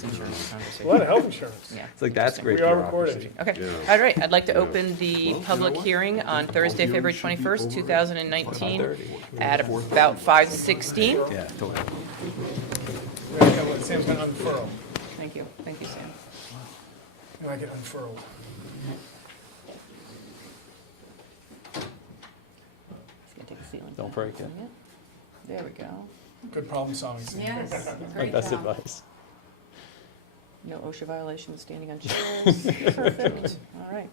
health insurance A conversation. lot of health insurance. Yeah. It's like, that's great. We are bureaucracy. recorded. Okay, Yeah. all right, I'd like to Yeah. open the Well, you public know what? hearing on Thursday, All February hearings should be 21st, over 2019, 5:30. at about 5:16. Yeah, totally. Sam's going to unfurl. Thank you, Sam. You like it unfurled. Just gonna take the ceiling Don't fan. break it. Yep. There we go. Good problem solving. Sam. Yes, My great best job. advice. No OSHA violations, standing on chairs. Perfect, all right.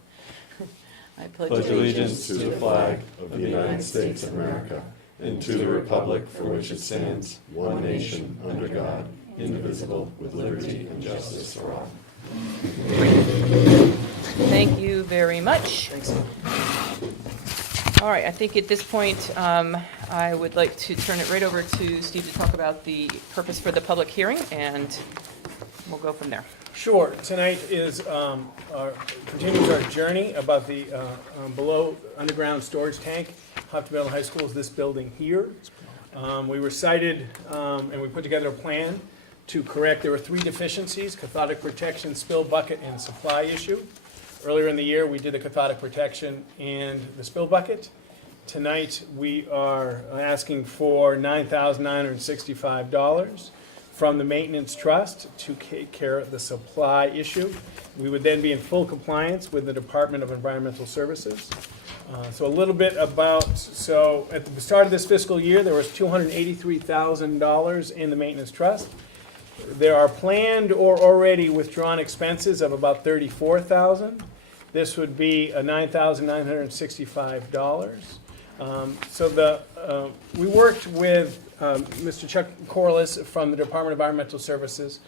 I Pledge allegiance to the flag of the United States of America and to the republic for which it stands, one nation, under God, indivisible, with liberty and justice for all. Thank you very much. All right, I think at this point, I would like to turn it right over to Steve to talk about the purpose for the public hearing, and we'll go from there. Sure. Tonight continues our journey about the below underground storage tank. Hopkinton Middle High School is this building here. We were cited and we put together a plan to correct. There were 3 deficiencies: cathodic protection, spill bucket, and supply issue. Earlier in the year, we did the cathodic protection and the spill bucket. Tonight, we are asking for $9,965 from the maintenance trust to take care of the supply issue. We would then be in full compliance with the Department of Environmental Services. So a little bit about, so at the start of this fiscal year, there was $283,000 in the maintenance trust. There are planned or already withdrawn expenses of about $34,000. This would be $9,965. So we worked with Mr. Chuck Corliss from the Department of Environmental Services.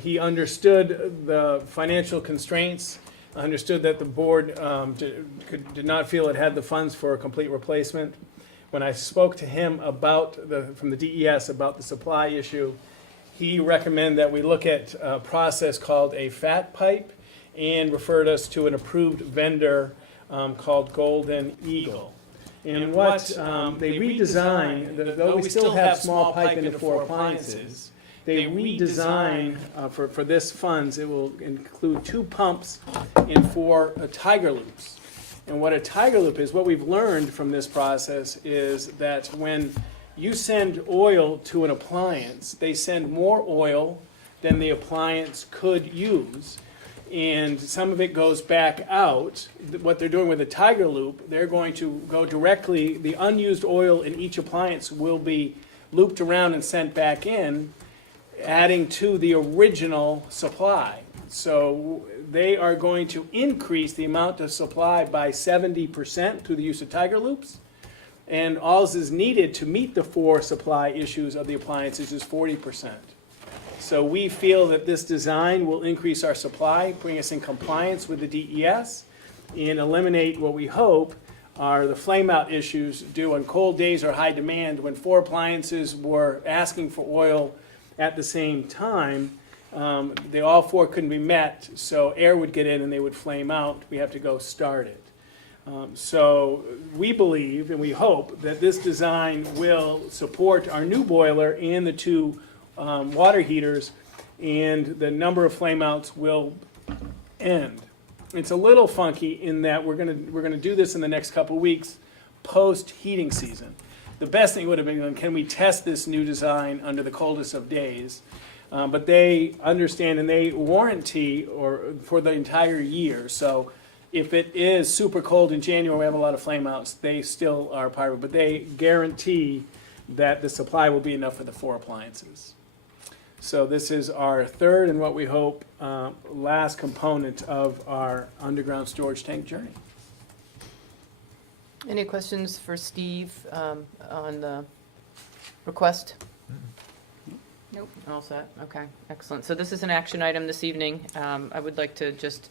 He understood the financial constraints, understood that the board did not feel it had the funds for a complete replacement. When I spoke to him from the DES about the supply issue, he recommended that we look at a process called a fat pipe and referred us to an approved vendor called Golden Eagle. And what they redesigned, though we still have small pipe into 4 appliances, they redesign for this funds, it will include 2 pumps and 4 tiger loops. And what a tiger loop is, what we've learned from this process is that when you send oil to an appliance, they send more oil than the appliance could use, and some of it goes back out. What they're doing with the tiger loop, they're going to go directly, the unused oil in each appliance will be looped around and sent back in, adding to the original supply. So they are going to increase the amount of supply by 70% through the use of tiger loops. And all is needed to meet the 4 supply issues of the appliances is 40%. So we feel that this design will increase our supply, bring us in compliance with the DES, and eliminate what we hope are the flameout issues due on cold days or high demand when 4 appliances were asking for oil at the same time. All 4 couldn't be met, so air would get in and they would flame out. We have to go start it. So we believe and we hope that this design will support our new boiler and the 2 water heaters, and the number of flameouts will end. It's a little funky in that we're gonna do this in the next couple weeks, post heating season. The best thing would have been, can we test this new design under the coldest of days? But they understand and they warranty for the entire year. So if it is super cold in January, we have a lot of flameouts, they still are part of it. But they guarantee that the supply will be enough for the 4 appliances. So this is our 3rd and what we hope last component of our underground storage tank journey. Any questions for Steve on the request? Nope. All set, okay, excellent. So this is an action item this evening. I would like to just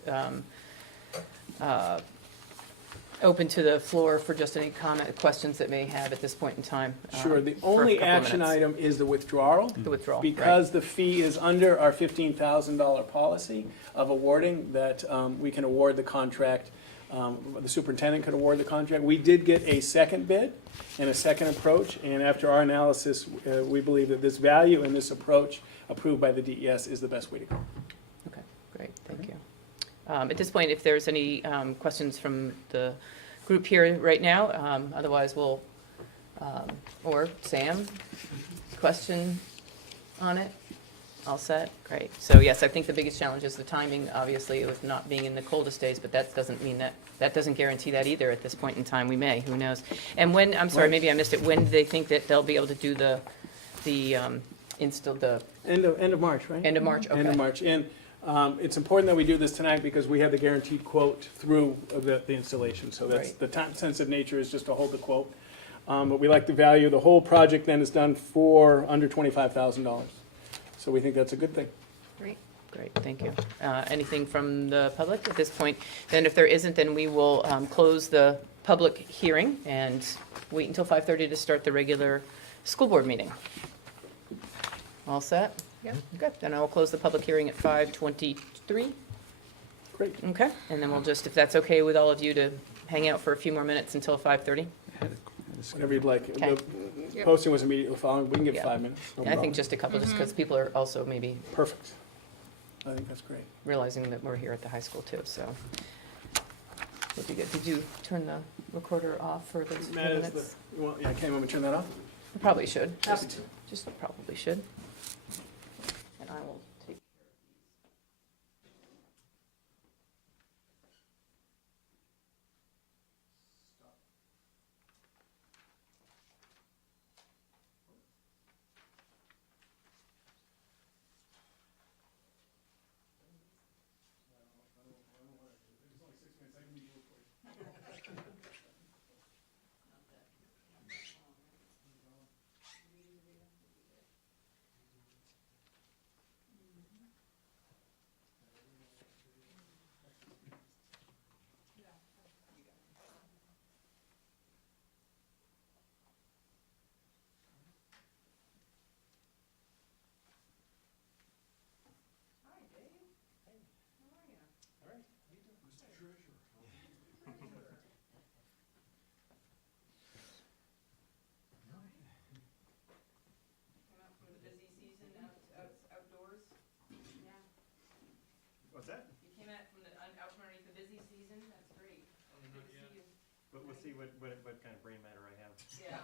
open to the floor for just any questions that may have at this point in time. Sure, the for a only couple of action minutes. item is the withdrawal. The withdrawal, Because the fee is under our $15,000 policy of awarding, that we can award the contract the superintendent could award the contract. We did get a second bid and a second approach, and after our analysis, we believe that this value and this approach approved by the DES is the best way to go. Okay, great, thank you. At this point, if there's any questions from the group here right now, otherwise we'll, or Sam, question on it? All set? Great. So yes, I think the biggest challenge is the timing, obviously, with not being in the coldest days, but that doesn't mean that doesn't guarantee that either at this point in time. We may, who knows? And when, I'm sorry, maybe I missed it, when do they think that they'll be able to do the End of March, right? end of March? Okay. End of March. And it's important that we do this tonight because we have the guaranteed quote through the installation. So that's, Right. the time-sensitive nature is just to hold the quote. But we like the value. The whole project then is done for under $25,000. So we think that's a good thing. Great, great, thank you. Anything from the public at this point? Then if there isn't, then we will close the public hearing and wait until 5:30 to start the regular school board meeting. All set? Yeah, good. Then I will close the public hearing at 5:23. Great. Okay, and then we'll just, if that's okay with all of you, to hang out for a few more minutes until 5:30? Whatever you'd like. Okay. The posting was immediately following. We can give Yeah. 5 minutes. No I think problem. just a couple, just because people are also maybe Perfect. I think that's great. realizing that we're here at the high school too, so. Would be good. Did you turn the recorder off for those few Matt, minutes? yeah, Ken, want me to turn that off? Probably should. Happy to. Just probably should. And I will take. What's that? You came out from the, out from underneath the busy season, that's great. Good to see you. But we'll see what kind of brain matter I have. Yeah,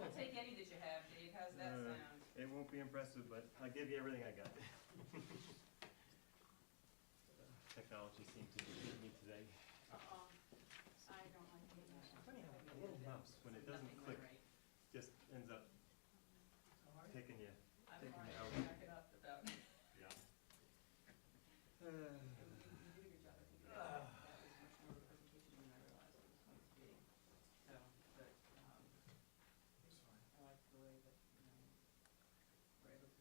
we'll take any that you have, Dave, how's that sound? It won't be impressive, but I'll give you everything I got. Technology seems to defeat me today. I don't like doing that. Funny how a little mouse, when it doesn't click, just ends up taking you out. Back it up about. Yeah. You did a good job, I think. That was much more of a presentation than I realized it was going to be. So, but, I like the way that, we're able to.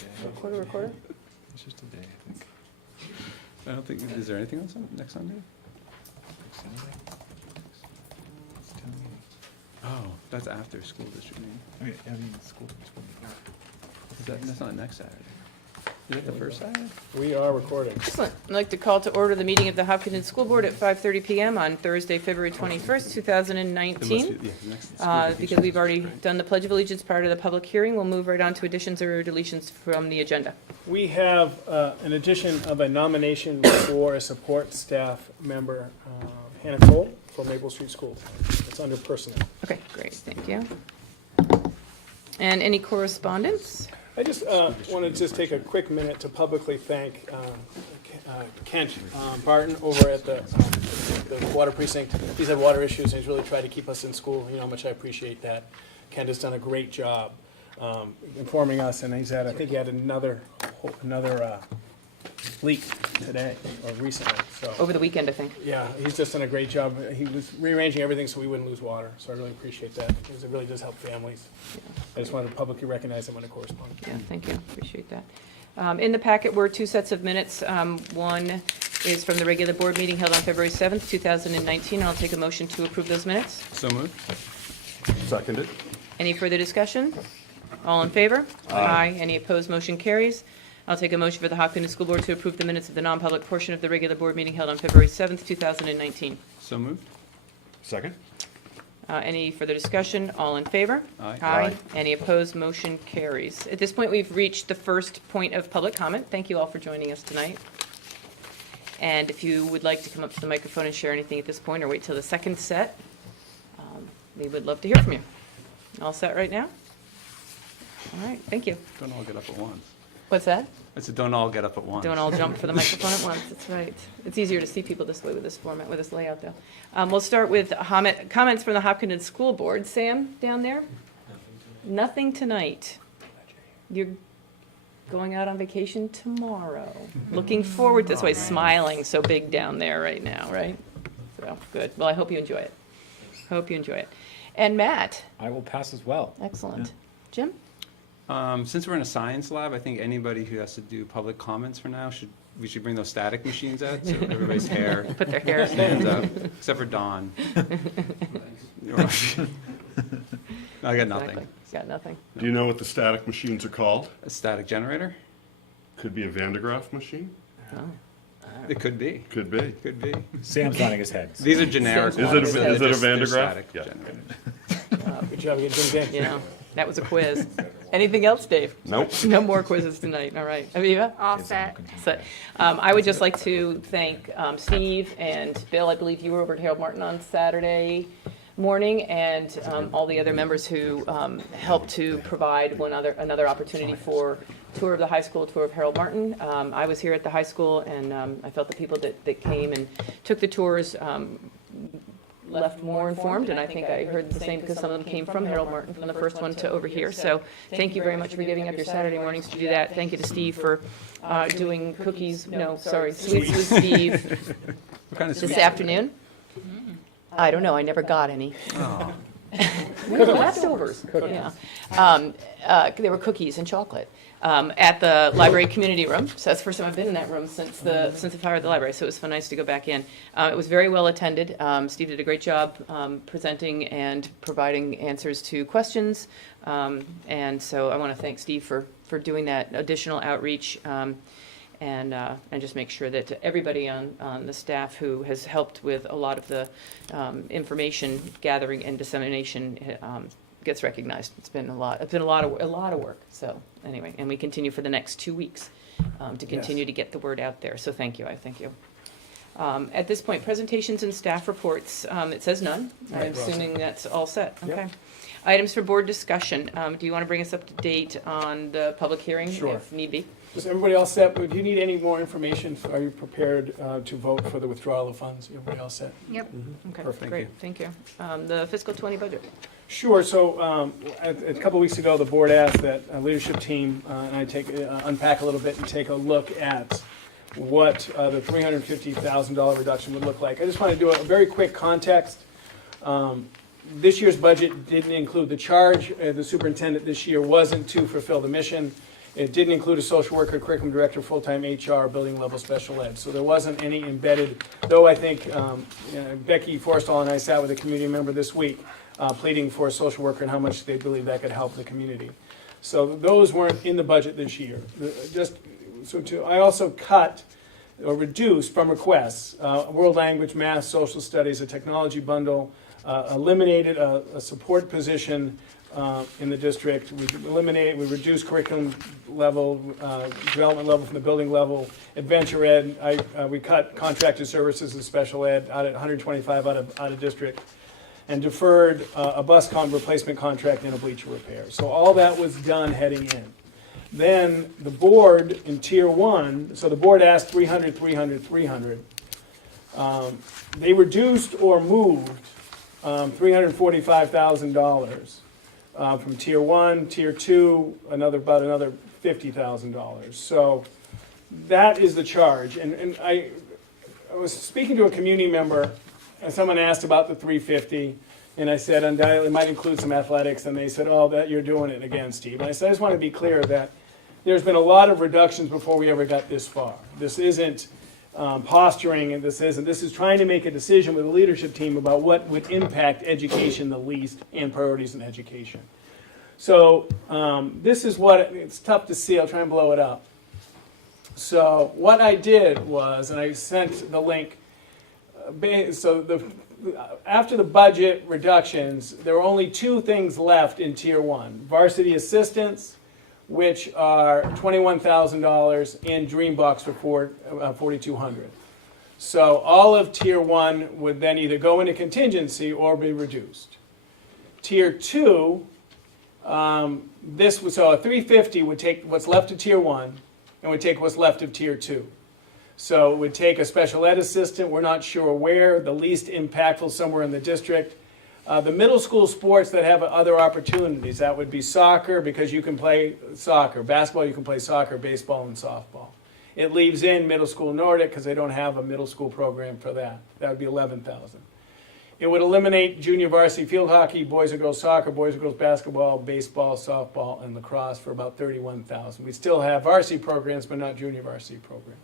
Recorder? It's just a day, I think. I don't think, is there anything else on next Sunday? Next Sunday? It's town meeting. Oh, that's after school district meeting. Oh, yeah, I mean, school. That's not next Saturday. Is that the first Saturday? We are recording. Excellent. I'd like to call to order the meeting of the Hopkinton School Board at 5:30 PM on Thursday, February 21st, 2019. Because we've already done the Pledge of Allegiance prior to the public hearing, we'll move right on to additions or deletions from the agenda. We have an addition of a nomination for a support staff member, Hannah Cole, for Maple Street School. It's under personnel. Okay, great, thank you. And any correspondence? I just want to just take a quick minute to publicly thank Kent Barton over at the water precinct. He's had water issues, and he's really tried to keep us in school. You know how much I appreciate that. Kent has done a great job informing us, and he's had, I think he had another leak today, or recently, so. Over the weekend, I think. Yeah, he's just done a great job. He was rearranging everything so we wouldn't lose water, so I really appreciate that, because it really does help families. I just wanted to publicly recognize him on the correspondence. Yeah, thank you, appreciate that. In the packet were two sets of minutes. One is from the regular board meeting held on February 7th, 2019. I'll take a motion to approve those minutes. So moved. Seconded. Any further discussion? All in favor? Aye. Any opposed? Motion carries. I'll take a motion for the Hopkinton School Board to approve the minutes of the non-public portion of the regular board meeting held on February 7th, 2019. So moved. Second. Any further discussion? All in favor? Aye. Aye. Any opposed? Motion carries. At this point, we've reached the first point of public comment. Thank you all for joining us tonight. And if you would like to come up to the microphone and share anything at this point, or wait till the second set, we would love to hear from you. All set right now? All right, thank you. Don't all get up at once. What's that? I said, don't all get up at once. Don't all jump for the microphone at once, that's right. It's easier to see people this way with this format, with this layout, though. We'll start with comments from the Hopkinton School Board. Sam, down there? Nothing tonight. You're going out on vacation tomorrow. Looking forward to this way, smiling so big down there right now, right? So, good. Well, I hope you enjoy it. Hope you enjoy it. And Matt? I will pass as well. Excellent. Jim? Since we're in a science lab, I think anybody who has to do public comments for now we should bring those static machines out so everybody's hair Put their hair stands up, except for Dawn. I got nothing. Exactly. Got nothing. Do you know what the static machines are called? A static generator? Could be a Van de Graaff machine. Oh. It could be. Could be. Could be. Sam's nodding his head. These are generic Is it a- ones. is They're it a just- Van de they're Graaff? static Yeah. generators. Good job, Jim. You know, that was a quiz. Anything else, Dave? Nope. No more quizzes tonight. All right. Aviva? All set. So, I would just like to thank Steve and Bill. I believe you were over at Harold Martin on Saturday morning, and all the other members who helped to provide another opportunity for tour of the high school, tour of Harold Martin. I was here at the high school, and I felt the people that came and took the tours left more informed, and I think I heard the same because some of them came from Harold Martin, from the first one to over here. So thank you very much for giving up your Saturday mornings to do that. Thank you to Steve for doing cookies, sweets with Steve What kind of this sweet? afternoon. I don't know, I never got any. Oh. They were leftovers. Yeah. There were cookies and chocolate at the library community room. So that's the first time I've been in that room since the fire at the library. So it was nice to go back in. It was very well attended. Steve did a great job presenting and providing answers to questions. And so I want to thank Steve for doing that additional outreach. And just make sure that everybody on the staff who has helped with a lot of the information gathering and dissemination gets recognized. It's been a lot of work. So anyway, and we continue for the next 2 weeks to continue to get the word out there. So thank you. I thank you. At this point, presentations and staff reports. It says none. I'm Right, we're all assuming that's all set. Yep. Okay. Items for board discussion. Do you want to bring us up to date on the public hearing Sure. if need be? Is everybody all set? Do you need any more information? Are you prepared to vote for the withdrawal of funds? Everybody all set? Yep. Okay, Perfect. great, thank you. The fiscal 20 budget. Sure. So a couple weeks ago, the board asked that a leadership team and I unpack a little bit and take a look at what the $350,000 reduction would look like. I just want to do a very quick context. This year's budget didn't include the charge. The superintendent this year wasn't to fulfill the mission. It didn't include a social worker, curriculum director, full-time HR, building level special ed. So there wasn't any embedded, though I think Becky Forstall and I sat with a community member this week pleading for a social worker and how much they believe that could help the community. So those weren't in the budget this year. I also cut or reduced from requests, world language, math, social studies, a technology bundle, eliminated a support position in the district. We reduced curriculum level, development level from the building level, adventure ed. We cut contracted services and special ed out at 125 out of district, and deferred a bus replacement contract and a bleacher repair. So all that was done heading in. Then the board in tier 1, so the board asked 300, 300, 300. They reduced or moved $345,000 from tier 1, tier 2, about another $50,000. So that is the charge. And I was speaking to a community member, and someone asked about the 350, and I said, undoubtedly, it might include some athletics, and they said, oh, that you're doing it again, Steve. And I said, I just want to be clear that there's been a lot of reductions before we ever got this far. This isn't posturing, and this is trying to make a decision with the leadership team about what would impact education the least and priorities in education. So this is what, it's tough to see, I'll try and blow it up. So what I did was, and I sent the link, after the budget reductions, there were only 2 things left in tier 1. Varsity assistants, which are $21,000, and Dreambox for $4,200. So all of tier 1 would then either go into contingency or be reduced. Tier 2, so a 350 would take what's left of tier 1 and would take what's left of tier 2. So it would take a special ed assistant, we're not sure where, the least impactful somewhere in the district. The middle school sports that have other opportunities, that would be soccer, because you can play soccer. Basketball, you can play soccer, baseball, and softball. It leaves in middle school Nordic because they don't have a middle school program for that. That would be $11,000. It would eliminate junior varsity field hockey, boys and girls soccer, boys and girls basketball, baseball, softball, and lacrosse for about $31,000. We still have varsity programs, but not junior varsity programs.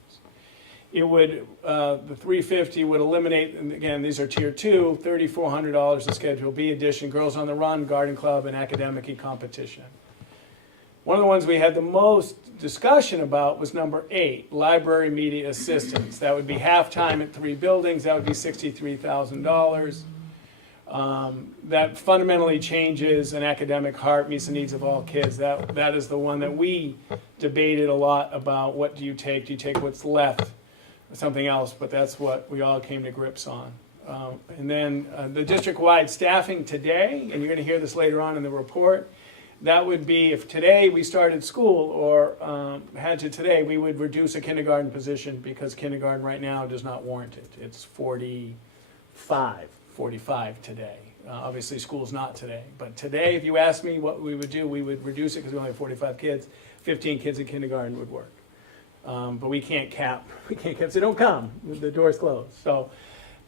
It would, the 350 would eliminate, and again, these are tier 2, $3,400 in Schedule B edition, Girls on the Run, Garden Club, and Academic e-competition. One of the ones we had the most discussion about was number 8, Library Media Assistance. That would be half-time at 3 buildings, that would be $63,000. That fundamentally changes an academic heart, meets the needs of all kids. That is the one that we debated a lot about. What do you take? Do you take what's left? Something else, but that's what we all came to grips on. And then the district-wide staffing today, and you're going to hear this later on in the report, that would be if today we started school or had to today, we would reduce a kindergarten position because kindergarten right now does not warrant it. It's 45 today. Obviously, school's not today. But today, if you ask me what we would do, we would reduce it because we only have 45 kids. 15 kids in kindergarten would work. But we can't cap, so don't come, the door's closed. So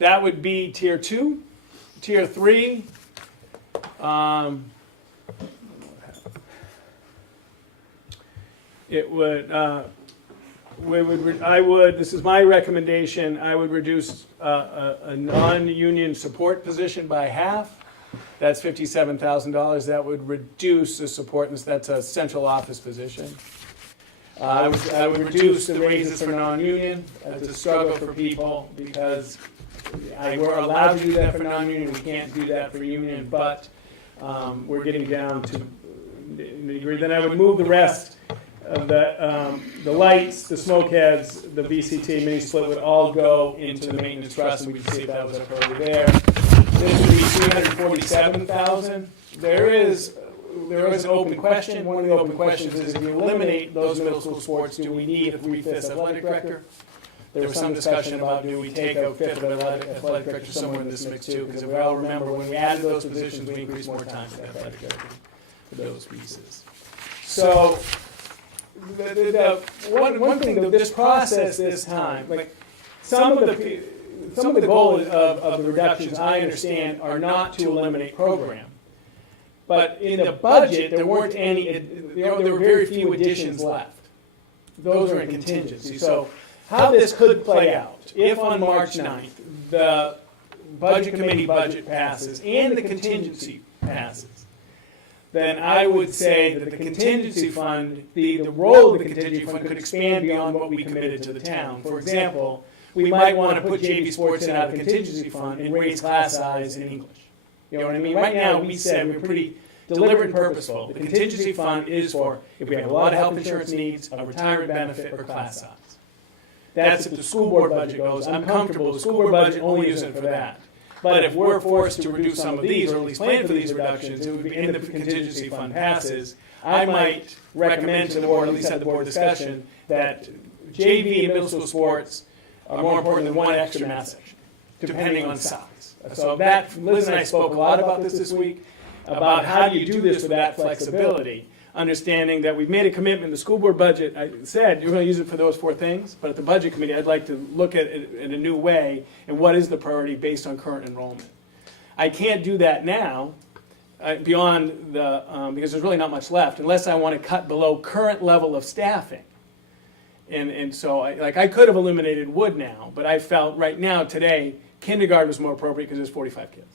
that would be tier 2. Tier 3, it would, this is my recommendation, I would reduce a non-union support position by half. That's $57,000. That would reduce the support, and that's a central office position. I would reduce the raises for non-union. It's a struggle for people because we're allowed to do that for non-union. We can't do that for union, but we're getting down to the degree. Then I would move the rest of the lights, the smoke heads, the VCT mini split would all go into the maintenance trust, and we can see if that was a priority there. This would be $347,000. There is an open question. One of the open questions is if you eliminate those middle school sports, do we need a 3/5 athletic director? There was some discussion about do we take a 5th of athletic director somewhere in this mix too, because if we all remember, when we added those positions, we increased more time for the athletic director for those pieces. So one thing, this process this time, like some of the goals of the reductions I understand are not to eliminate program. But in the budget, there weren't any, there were very few additions left. Those are in contingency. So how this could play out, if on March 9th, the Budget Committee budget passes and the contingency passes, then I would say that the contingency fund, the role of the contingency fund could expand beyond what we committed to the town. For example, we might want to put JV sports in out of the contingency fund and raise class size in English. You know what I mean? Right now, we said we're pretty deliberate and purposeful. The contingency fund is for if we have a lot of health insurance needs, a retirement benefit, or class size. That's if the school board budget goes. I'm comfortable, the school board budget only isn't for that. But if we're forced to reduce some of these, or at least plan for these reductions, it would be in the contingency fund passes. I might recommend to the board, at least at the board discussion, that JV and middle school sports are more important than one extra math section, depending on size. So that, Liz and I spoke a lot about this week, about how do you do this with that flexibility, understanding that we've made a commitment in the school board budget. I said you're going to use it for those 4 things, but at the budget committee, I'd like to look at it in a new way and what is the priority based on current enrollment. I can't do that now beyond the, because there's really not much left, unless I want to cut below current level of staffing. And so I could have eliminated Wood now, but I felt right now, today, kindergarten was more appropriate because there's 45 kids.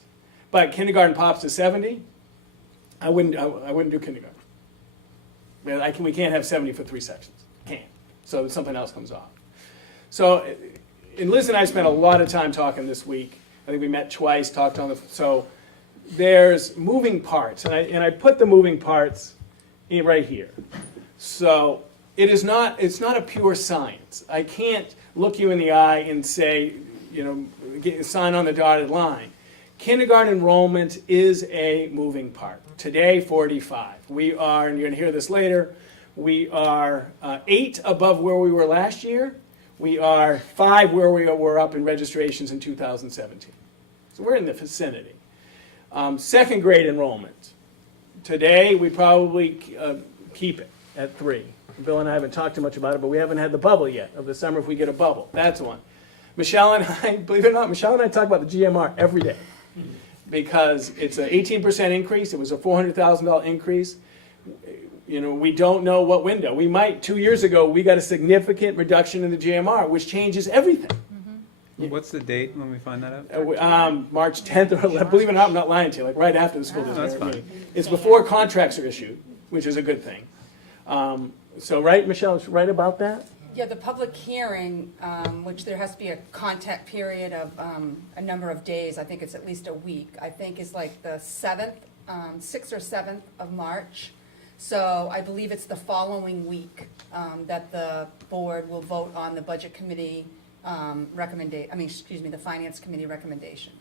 But kindergarten pops to 70, I wouldn't do kindergarten. We can't have 70 for 3 sections. Can't. So something else comes off. So, and Liz and I spent a lot of time talking this week. I think we met twice, talked on the, so there's moving parts, and I put the moving parts right here. So it's not a pure science. I can't look you in the eye and say, sign on the dotted line. Kindergarten enrollment is a moving part. Today, 45. We are, and you're going to hear this later, we are 8 above where we were last year. We are 5 where we were up in registrations in 2017. So we're in the vicinity. Second grade enrollment. Today, we probably keep it at 3. Bill and I haven't talked too much about it, but we haven't had the bubble yet of the summer if we get a bubble. That's one. Michelle and I, believe it or not, Michelle and I talk about the GMR every day, because it's an 18% increase. It was a $400,000 increase. We don't know what window. We might, 2 years ago, we got a significant reduction in the GMR, which changes everything. What's the date when we find that out? March 10th or 11th. Believe it or not, I'm not lying to you, like right after the school district that's fine. meeting. It's before contracts are issued, which is a good thing. So, right, Michelle, it's right about that? Yeah, the public hearing, which there has to be a contact period of a number of days, I think it's at least a week, I think is like the 6th or 7th of March. So I believe it's the following week that the board will vote on the budget committee the finance committee recommendation.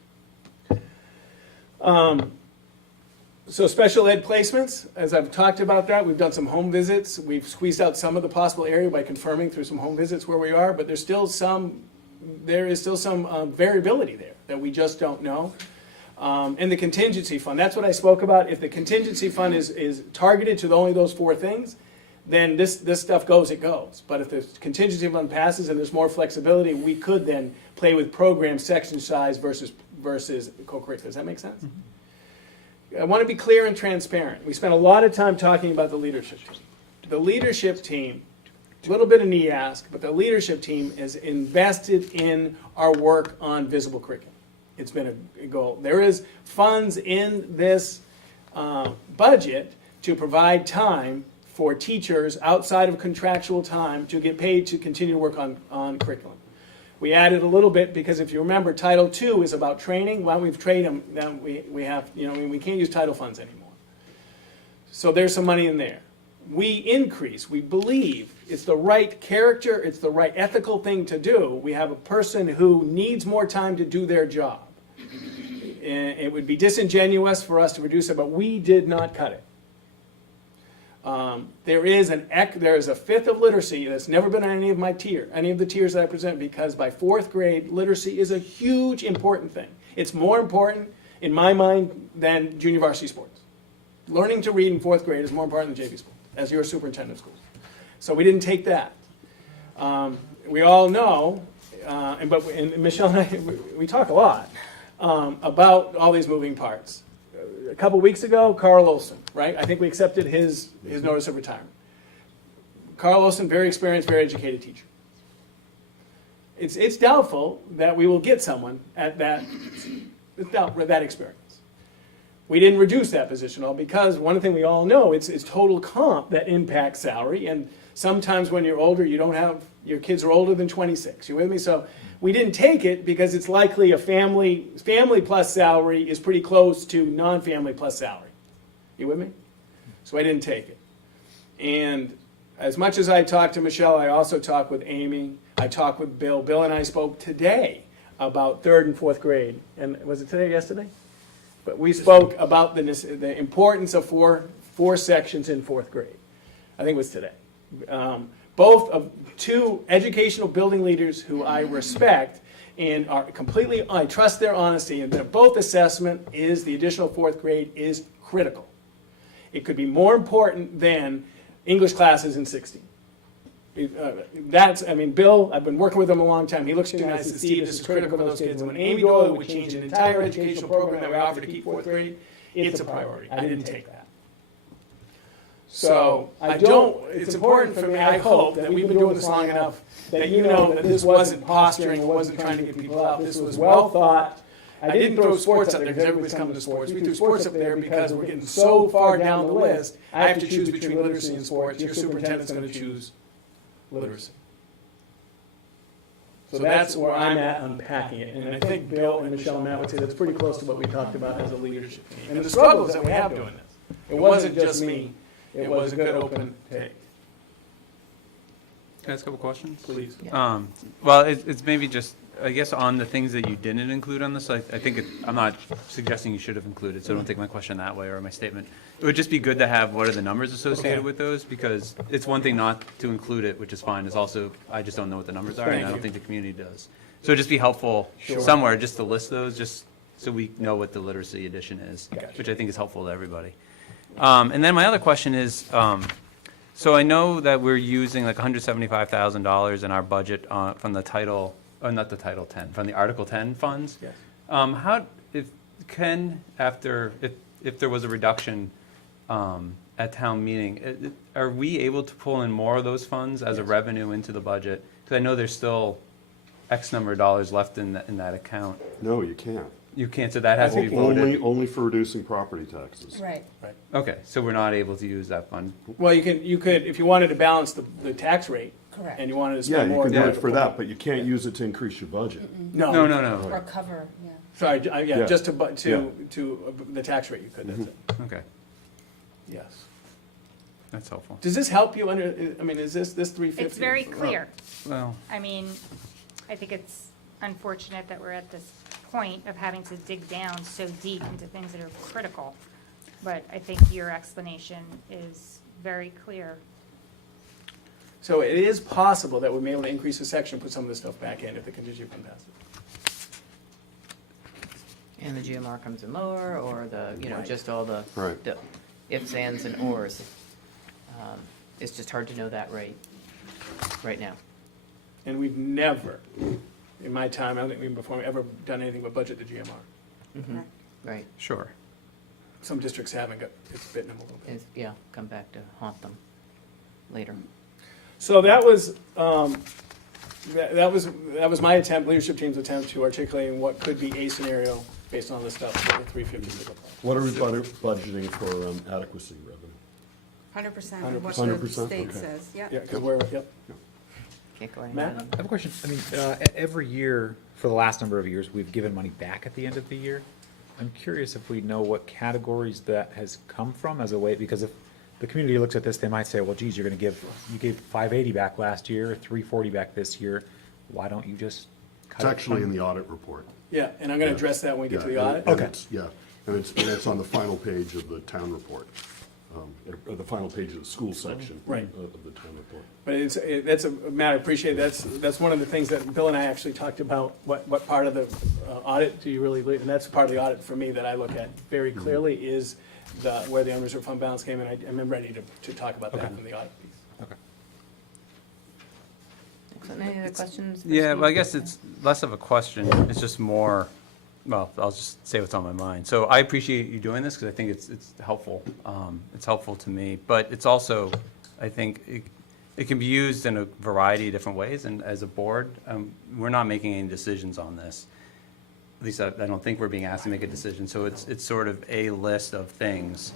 So special ed placements, as I've talked about that, we've done some home visits. We've squeezed out some of the possible area by confirming through some home visits where we are, but there is still some variability there that we just don't know. And the contingency fund, that's what I spoke about. If the contingency fund is targeted to only those 4 things, then this stuff goes, it goes. But if the contingency fund passes and there's more flexibility, we could then play with program section size versus co-curricular. Does that make sense? Mm-hmm. I want to be clear and transparent. We spent a lot of time talking about the leadership team. The leadership team, a little bit of NEASC, but the leadership team is invested in our work on visible curriculum. It's been a goal. There is funds in this budget to provide time for teachers outside of contractual time to get paid to continue to work on curriculum. We added a little bit because if you remember, Title II is about training. While we've trained them, then we have, we can't use title funds anymore. So there's some money in there. We believe it's the right character, it's the right ethical thing to do. We have a person who needs more time to do their job. And it would be disingenuous for us to reduce it, but we did not cut it. There is a 5th of literacy that's never been on any of the tiers that I present, because by 4th grade, literacy is a huge important thing. It's more important, in my mind, than junior varsity sports. Learning to read in 4th grade is more important than JV sports, as your superintendent of schools. So we didn't take that. We all know, and Michelle and I, we talk a lot about all these moving parts. a couple weeks ago, Carl Olson, right? I think we accepted his notice of retirement. Carl Olson, very experienced, very educated teacher. It's doubtful that we will get someone at that experience. We didn't reduce that position all because one thing we all know, it's total comp that impacts salary. And sometimes when you're older, you don't have, your kids are older than 26. You with me? So we didn't take it because it's likely a family plus salary is pretty close to non-family plus salary. You with me? So I didn't take it. And as much as I talked to Michelle, I also talked with Amy. I talked with Bill. Bill and I spoke today about 3rd and 4th grade. And was it today or yesterday? But we spoke about the importance of four sections in 4th grade. I think it was today. Both of two educational building leaders who I respect and are completely, I trust their honesty, and that both assessment is the additional 4th grade is critical. It could be more important than English classes in 16. Bill, I've been working with him a long time. He looks at me and I said, Steve, this is critical for those kids. And when Amy Doyle would change an entire educational program that we offer to keep 4th grade, it's a priority. I didn't take that. So it's important for me, I hope, that we've been doing this long enough that you know that this wasn't posturing, it wasn't trying to get people out. This was well thought. I didn't throw sports up there because everybody's coming to sports. We threw sports up there because we're getting so far down the list. I have to choose between literacy and sports. Your superintendent's going to choose literacy. So that's where I'm at unpacking it. And I think Bill and Michelle and Matt would say that's pretty close to what we talked about as a leadership team. And the struggles that we have doing this. It wasn't just me. It was a good open take. Can I ask a couple questions? Please. Well, it's maybe just, I guess, on the things that you didn't include on this, I think I'm not suggesting you should have included, so don't take my question that way or my statement. It would just be good to have what are the numbers associated with those, because it's one thing not to include it, which is fine. It's also, I just don't know what the numbers are, and I don't think the community does. So it'd just be helpful somewhere just to list those, just so we know what the literacy edition is, which I think is helpful to everybody. And then my other question is, so I know that we're using like $175,000 in our budget from the Title, not the Title 10, from the Article 10 funds. Yes. If there was a reduction at town meeting, are we able to pull in more of those funds as a revenue into the budget? Because I know there's still X number of dollars left in that account. No, you can't. You can't, so that has to be voted? Only for reducing property taxes. Right. Okay, so we're not able to use that fund? Well, you could, if you wanted to balance the tax rate. Correct. And you wanted to Yeah, spend you more. can do it for that, but you can't use it to increase your budget. No. Or cover, yeah. Sorry, Yeah. just to the tax rate you could, that's it. Okay, Yes. that's helpful. Does this help you is this 350? It's very clear. Well, I mean, I think it's unfortunate that we're at this point of having to dig down so deep into things that are critical. But I think your explanation is very clear. So it is possible that we may be able to increase the section and put some of this stuff back in if the contingency fund passes. And the GMR comes in lower, or just all the Right. the ifs, ands, and ors. It's just hard to know that right now. And we've never, in my time, I don't think even before, ever done anything but budget the GMR. Mhm. Right. sure. Some districts haven't it's bitten them a little bit. Come back to haunt them later. So that was, that was my attempt, leadership team's attempt to articulating what could be a scenario based on the stuff that the 350 would look like. What are we budgeting for adequacy revenue? 100% of what 100%? the state Okay. says, yeah. Yeah, because Can't go Matt? ahead. I have a question. I mean, every year, for the last number of years, we've given money back at the end of the year. I'm curious if we know what categories that has come from as a way, because if the community looks at this, they might say, well, geez, you gave $580 back last year, $340 back this year. Why don't you just cut It's it actually from- in the audit report. Yeah, and I'm going to address that when we get to the Yeah, audit. and Okay. it's on the final page of the town report, or the final page of the school section Right. of the town report. But that's a matter, I appreciate it. That's one of the things that Bill and I actually talked about, what part of the audit do you really believe? And that's part of the audit for me that I look at very clearly is where the unreserved fund balance came in. I'm ready to talk about that Okay. from the audit piece. Okay. Excellent. Any other questions? for Yeah, Steve? well, I guess it's less of a question, it's just more, well, I'll just say what's on my mind. So I appreciate you doing this because I think it's helpful. It's helpful to me, but it's also, I think it can be used in a variety of different ways. And as a board, we're not making any decisions on this. At least I don't think we're being asked to make a decision. So it's sort of a list of things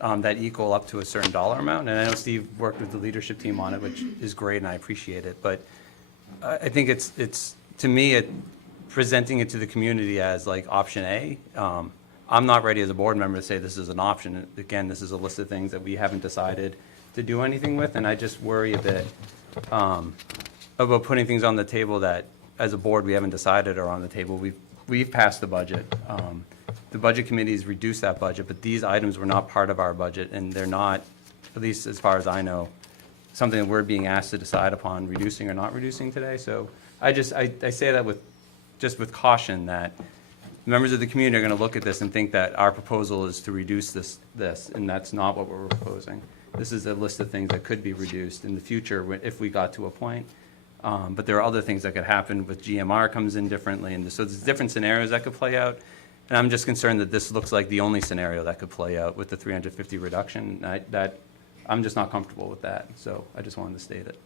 that equal up to a certain dollar amount. And I know Steve worked with the leadership team on it, which is great, and I appreciate it. But I think it's to me, presenting it to the community as like option A. I'm not ready as a board member to say this is an option. Again, this is a list of things that we haven't decided to do anything with, and I just worry a bit about putting things on the table that, as a board, we haven't decided are on the table. We've passed the budget. The budget committee has reduced that budget, but these items were not part of our budget, and they're not, at least as far as I know, something that we're being asked to decide upon reducing or not reducing today. So I say that with caution that members of the community are going to look at this and think that our proposal is to reduce this, and that's not what we're proposing. This is a list of things that could be reduced in the future if we got to a point. But there are other things that could happen with GMR comes in differently, and so there's different scenarios that could play out. And I'm just concerned that this looks like the only scenario that could play out with the 350 reduction. I'm just not comfortable with that, so I just wanted to state it.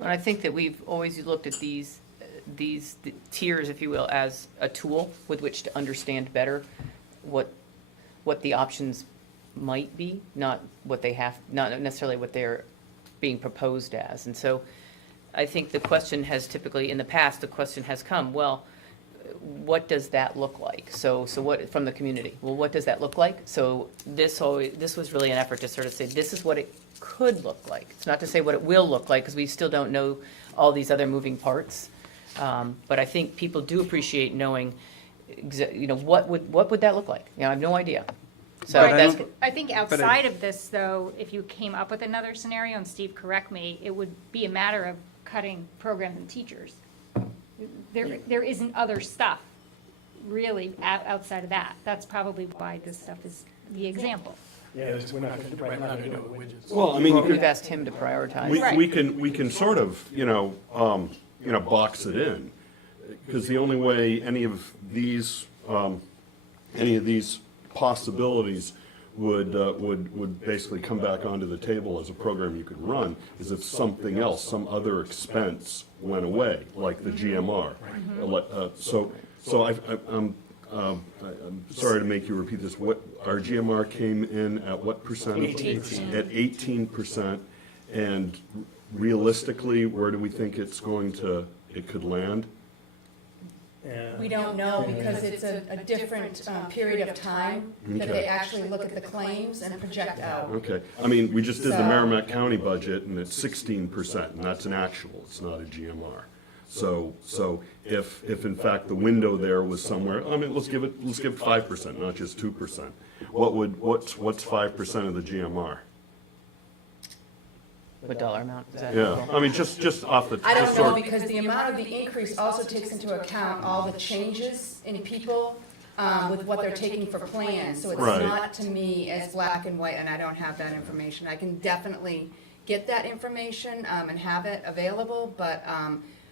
Well, I think that we've always looked at these tiers, if you will, as a tool with which to understand better what the options might be, not necessarily what they're being proposed as. And so I think the question has typically, in the past, the question has come, well, what does that look like? So what, from the community, well, what does that look like? So this was really an effort to sort of say, this is what it could look like. It's not to say what it will look like, because we still don't know all these other moving parts. But I think people do appreciate knowing, what would that look like? I have no idea. So Right, that's, I think outside of this, though, if you came up with another scenario, and Steve, correct me, it would be a matter of cutting programs and teachers. There isn't other stuff really outside of that. That's probably why this stuff is the example. Yeah, we're not going to do it with widgets. Well, I mean, we've asked him to prioritize. we can sort of, box it in, because the only way any of these possibilities would basically come back onto the table as a program you could run is if something else, some other expense went away, like the GMR. I'm sorry to make you repeat this. What our GMR came in at what percentage? 18%. At 18%. And realistically, where do we think it could land? We don't know because it's a different period of time that they actually look at the claims and project out. Okay, I mean, we just did the So- Merrimack County budget, and it's 16%, and that's an actual, it's not a GMR. So if in fact the window there was somewhere, I mean, let's give it 5%, not just 2%. What's 5% of the GMR? What dollar amount is that? Yeah, I mean, just off the. I don't just know, sort of- because the amount of the increase also takes into account all the changes in people with what they're taking for plans. So it's Right. not to me as black and white, and I don't have that information. I can definitely get that information and have it available, but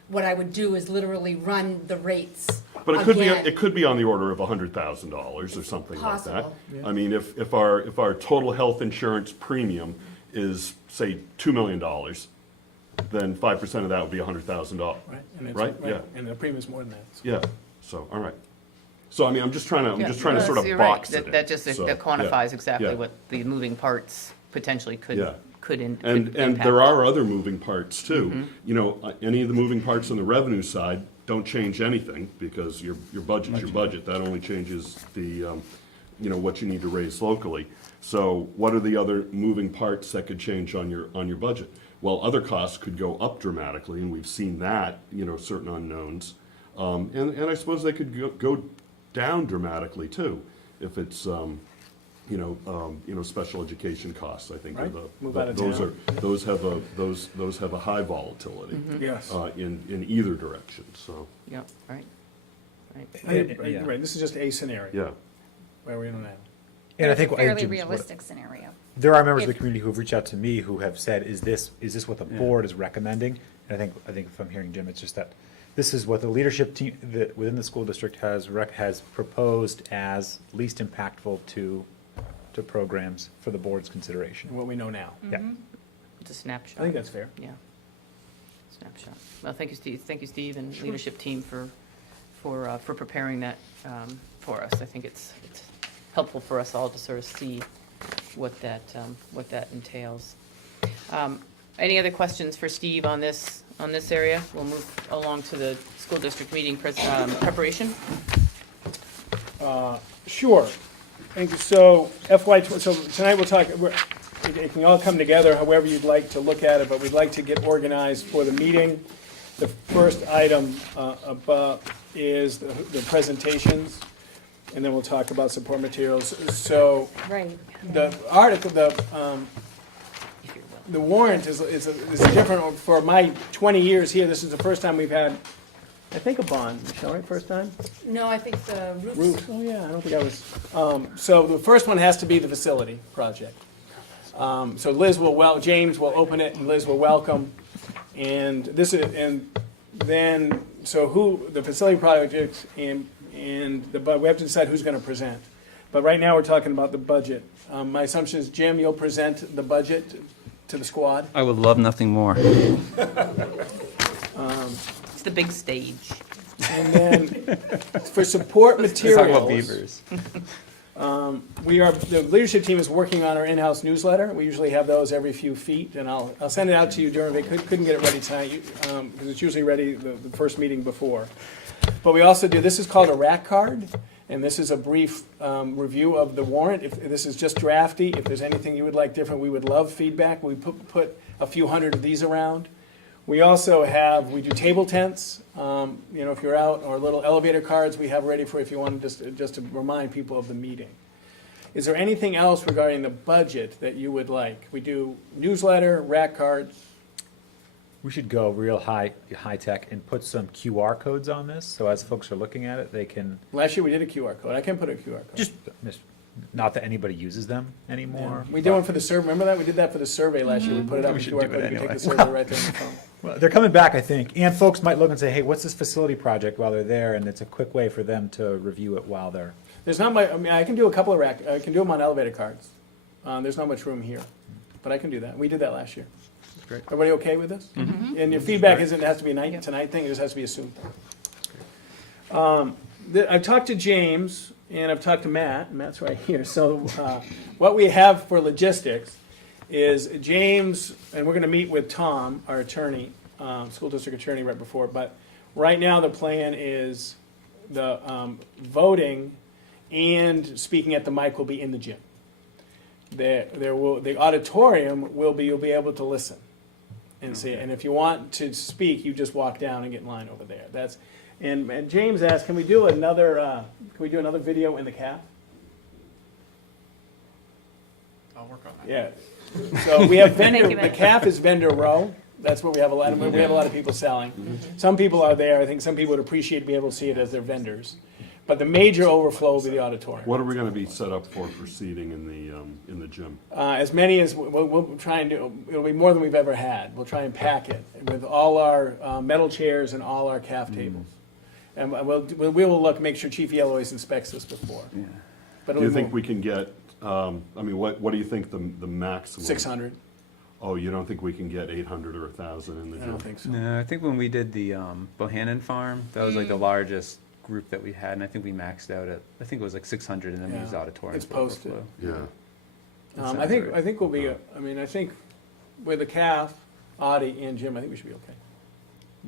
what I would do is literally run the rates But again. it could be on the order of $100,000 or something like that. Possible. I mean, if our total health insurance premium is, say, $2 million, then 5% of that would be $100,000. Right? And it's- Right? Yeah. And the premium's more than that. So. Yeah, so, all right. So, I mean, I'm just trying to No, sort of you're right. box it in. That just So, that quantifies yeah, exactly yeah. what the moving parts potentially could Yeah. impact. And there are other moving parts too. Mm-hmm. Any of the moving parts on the revenue side don't change anything because your budget's your budget. That only changes the, what you need to raise locally. So what are the other moving parts that could change on your budget? Well, other costs could go up dramatically, and we've seen that, certain unknowns. And I suppose they could go down dramatically too, if it's, special education costs, I think, are Right. Move out of town. those have a high volatility Yes. in either direction, so, Yeah, right. Right, right, this is just a scenario yeah. where we don't know. And I think It's a fairly Jim's- realistic scenario. There are members of the If- community who have reached out to me who have said, is this what the board is recommending? And I think if I'm hearing Jim, it's just that this is what the leadership team within the school district has proposed as least impactful to programs for the board's consideration. What we know now. Yeah. It's a snapshot. I think that's fair. Yeah. Snapshot. Well, thank you, Steve. Thank you, Steve, and leadership team for preparing that for us. I think it's helpful for us all to sort of see what that entails. Any other questions for Steve on this area? We'll move along to the school district meeting preparation. Sure. Thank you. So so tonight we'll talk, it can all come together however you'd like to look at it, but we'd like to get organized for the meeting. The first item is the presentations, and then we'll talk about support materials. So Right. the article, the warrant is different. For my 20 years here, this is the first time we've had, I think, a bond. Michelle, right, first time? No, I think the roofs. Roof, oh yeah, I don't think I was, so the first one has to be the facility project. So Liz will, James will open it, and Liz will welcome, and this is, and then, so who, the facility project, and but we have to decide who's gonna present. But right now, we're talking about the budget. My assumption is, Jim, you'll present the budget to the squad? I would love nothing more. It's the big stage. And then, for support Let's talk about materials, beavers. the leadership team is working on our in-house newsletter. We usually have those every few feet, and I'll send it out to you during, couldn't get it ready tonight, because it's usually ready the first meeting before. But we also do, this is called a rack card, and this is a brief review of the warrant. If this is just drafty, if there's anything you would like different, we would love feedback. We put a few hundred of these around. We also we do table tents, if you're out, or little elevator cards we have ready for if you want just to remind people of the meeting. Is there anything else regarding the budget that you would like? We do newsletter, rack cards. We should go real high tech and put some QR codes on this, so as folks are looking at it, they can, Last year we did a QR code. I can put a QR code. just, not that anybody uses them anymore. We did one for the survey. Remember that? We did that for the survey last year. We put it up We with should QR do code. it You can take anyway. the survey right there on the phone. Well, they're coming back, I think, and folks might look and say, hey, what's this facility project while they're there, and it's a quick way for them to review it while they're. There's not much, I can do a couple of I can do them on elevator cards. There's not much room here, but I can do that. We did that last year. Great. Everybody okay with this? And your feedback isn't, it has to be a tonight thing, it just has to be a soon thing. I've talked to James, and I've talked to Matt, and Matt's right here. So what we have for logistics is James, and we're gonna meet with Tom, our attorney, school district attorney right before, but right now the plan is the voting and speaking at the mic will be in the gym. The auditorium will be, you'll be able to listen and see it. And if you want to speak, you just walk down and get in line over there. And James asked, can we do another video in the CAF? I'll work on that. Yeah. So we have Thank you, the Matt. CAF is vendor row. That's where we have a lot of people selling. Some people are there. I think some people would appreciate to be able to see it as their vendors. But the major overflow will be the auditorium. What are we gonna be set up for seating in the gym? As many as, we'll try and do, it'll be more than we've ever had. We'll try and pack it with all our metal chairs and all our CAF tables. And we will make sure Chief Yellow always inspects this before. Yeah. But Do you think we can get, what do you think the maximum? 600? Oh, you don't think we can get 800 or 1,000 in the I gym? don't think so. No, I think when we did the Bohannon Farm, that was like the largest group that we had, and I think we maxed out at, I think it was like 600, and then we Yeah, used auditorium. it's for posted. overflow. Yeah. I think we'll be, I think with the CAF, Audie, and Jim, I think we should be okay.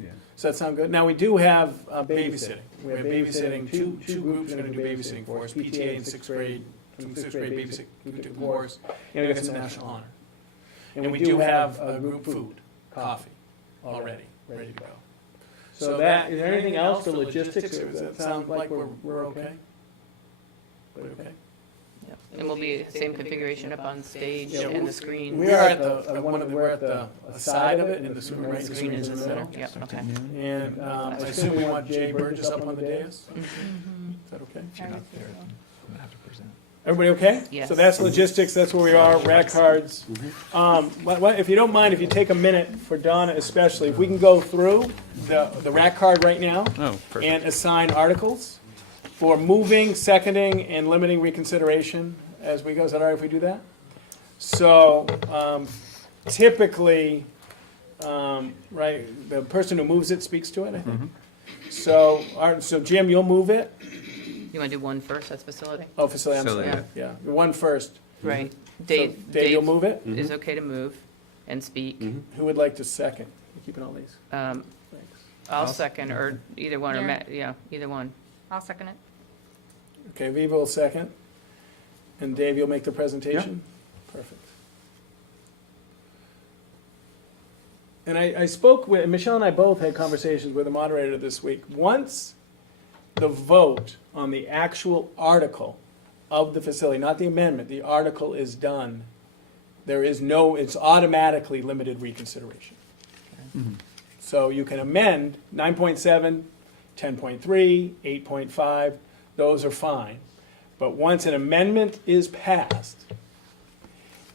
Yeah. Does that sound good? Now, we do have babysitting. We have babysitting, two groups are gonna do babysitting for us, PTA in sixth grade, sixth grade babysitting course, and we got some national honor. And we do have group food, coffee, already, ready to go. So that, is there anything else for logistics, or does that sound like we're okay? We're okay? Yep. And we'll be same configuration up on stage Yeah, and the screen. We are at we're at the side of it, and the screen, right, the Screen is in the middle, middle. yep, okay. And I assume we want Jay Burgess up on the dais? Is that okay? I would say so. I'm gonna have to present. Everybody okay? Yes. So that's logistics, that's where we are, rat cards. If you don't mind, if you take a minute for Donna especially, if we can go through the rat card right now Oh, perfect. and assign articles for moving, seconding, and limiting reconsideration as we go. Is that all right if we do that? So typically, right, the person who moves it speaks to it, I think. So Jim, you'll move it? You want to do one first, that's facility? Oh, facility, I'm Facility, sorry, yeah, one first. Right. So, Dave, Dave, you'll move it? is okay to move and speak. Who would like to second? You keeping all these? Um, Thanks. I'll second, or either one, or Yeah. Matt, yeah, either one. I'll second it. Okay, Viva will second. And Dave, you'll make the presentation? Perfect. And I spoke with, Michelle and I both had conversations with the moderator this week. Once the vote on the actual article of the facility, not the amendment, the article is done, it's automatically limited reconsideration. So you can amend 9.7, 10.3, 8.5, those are fine. But once an amendment is passed,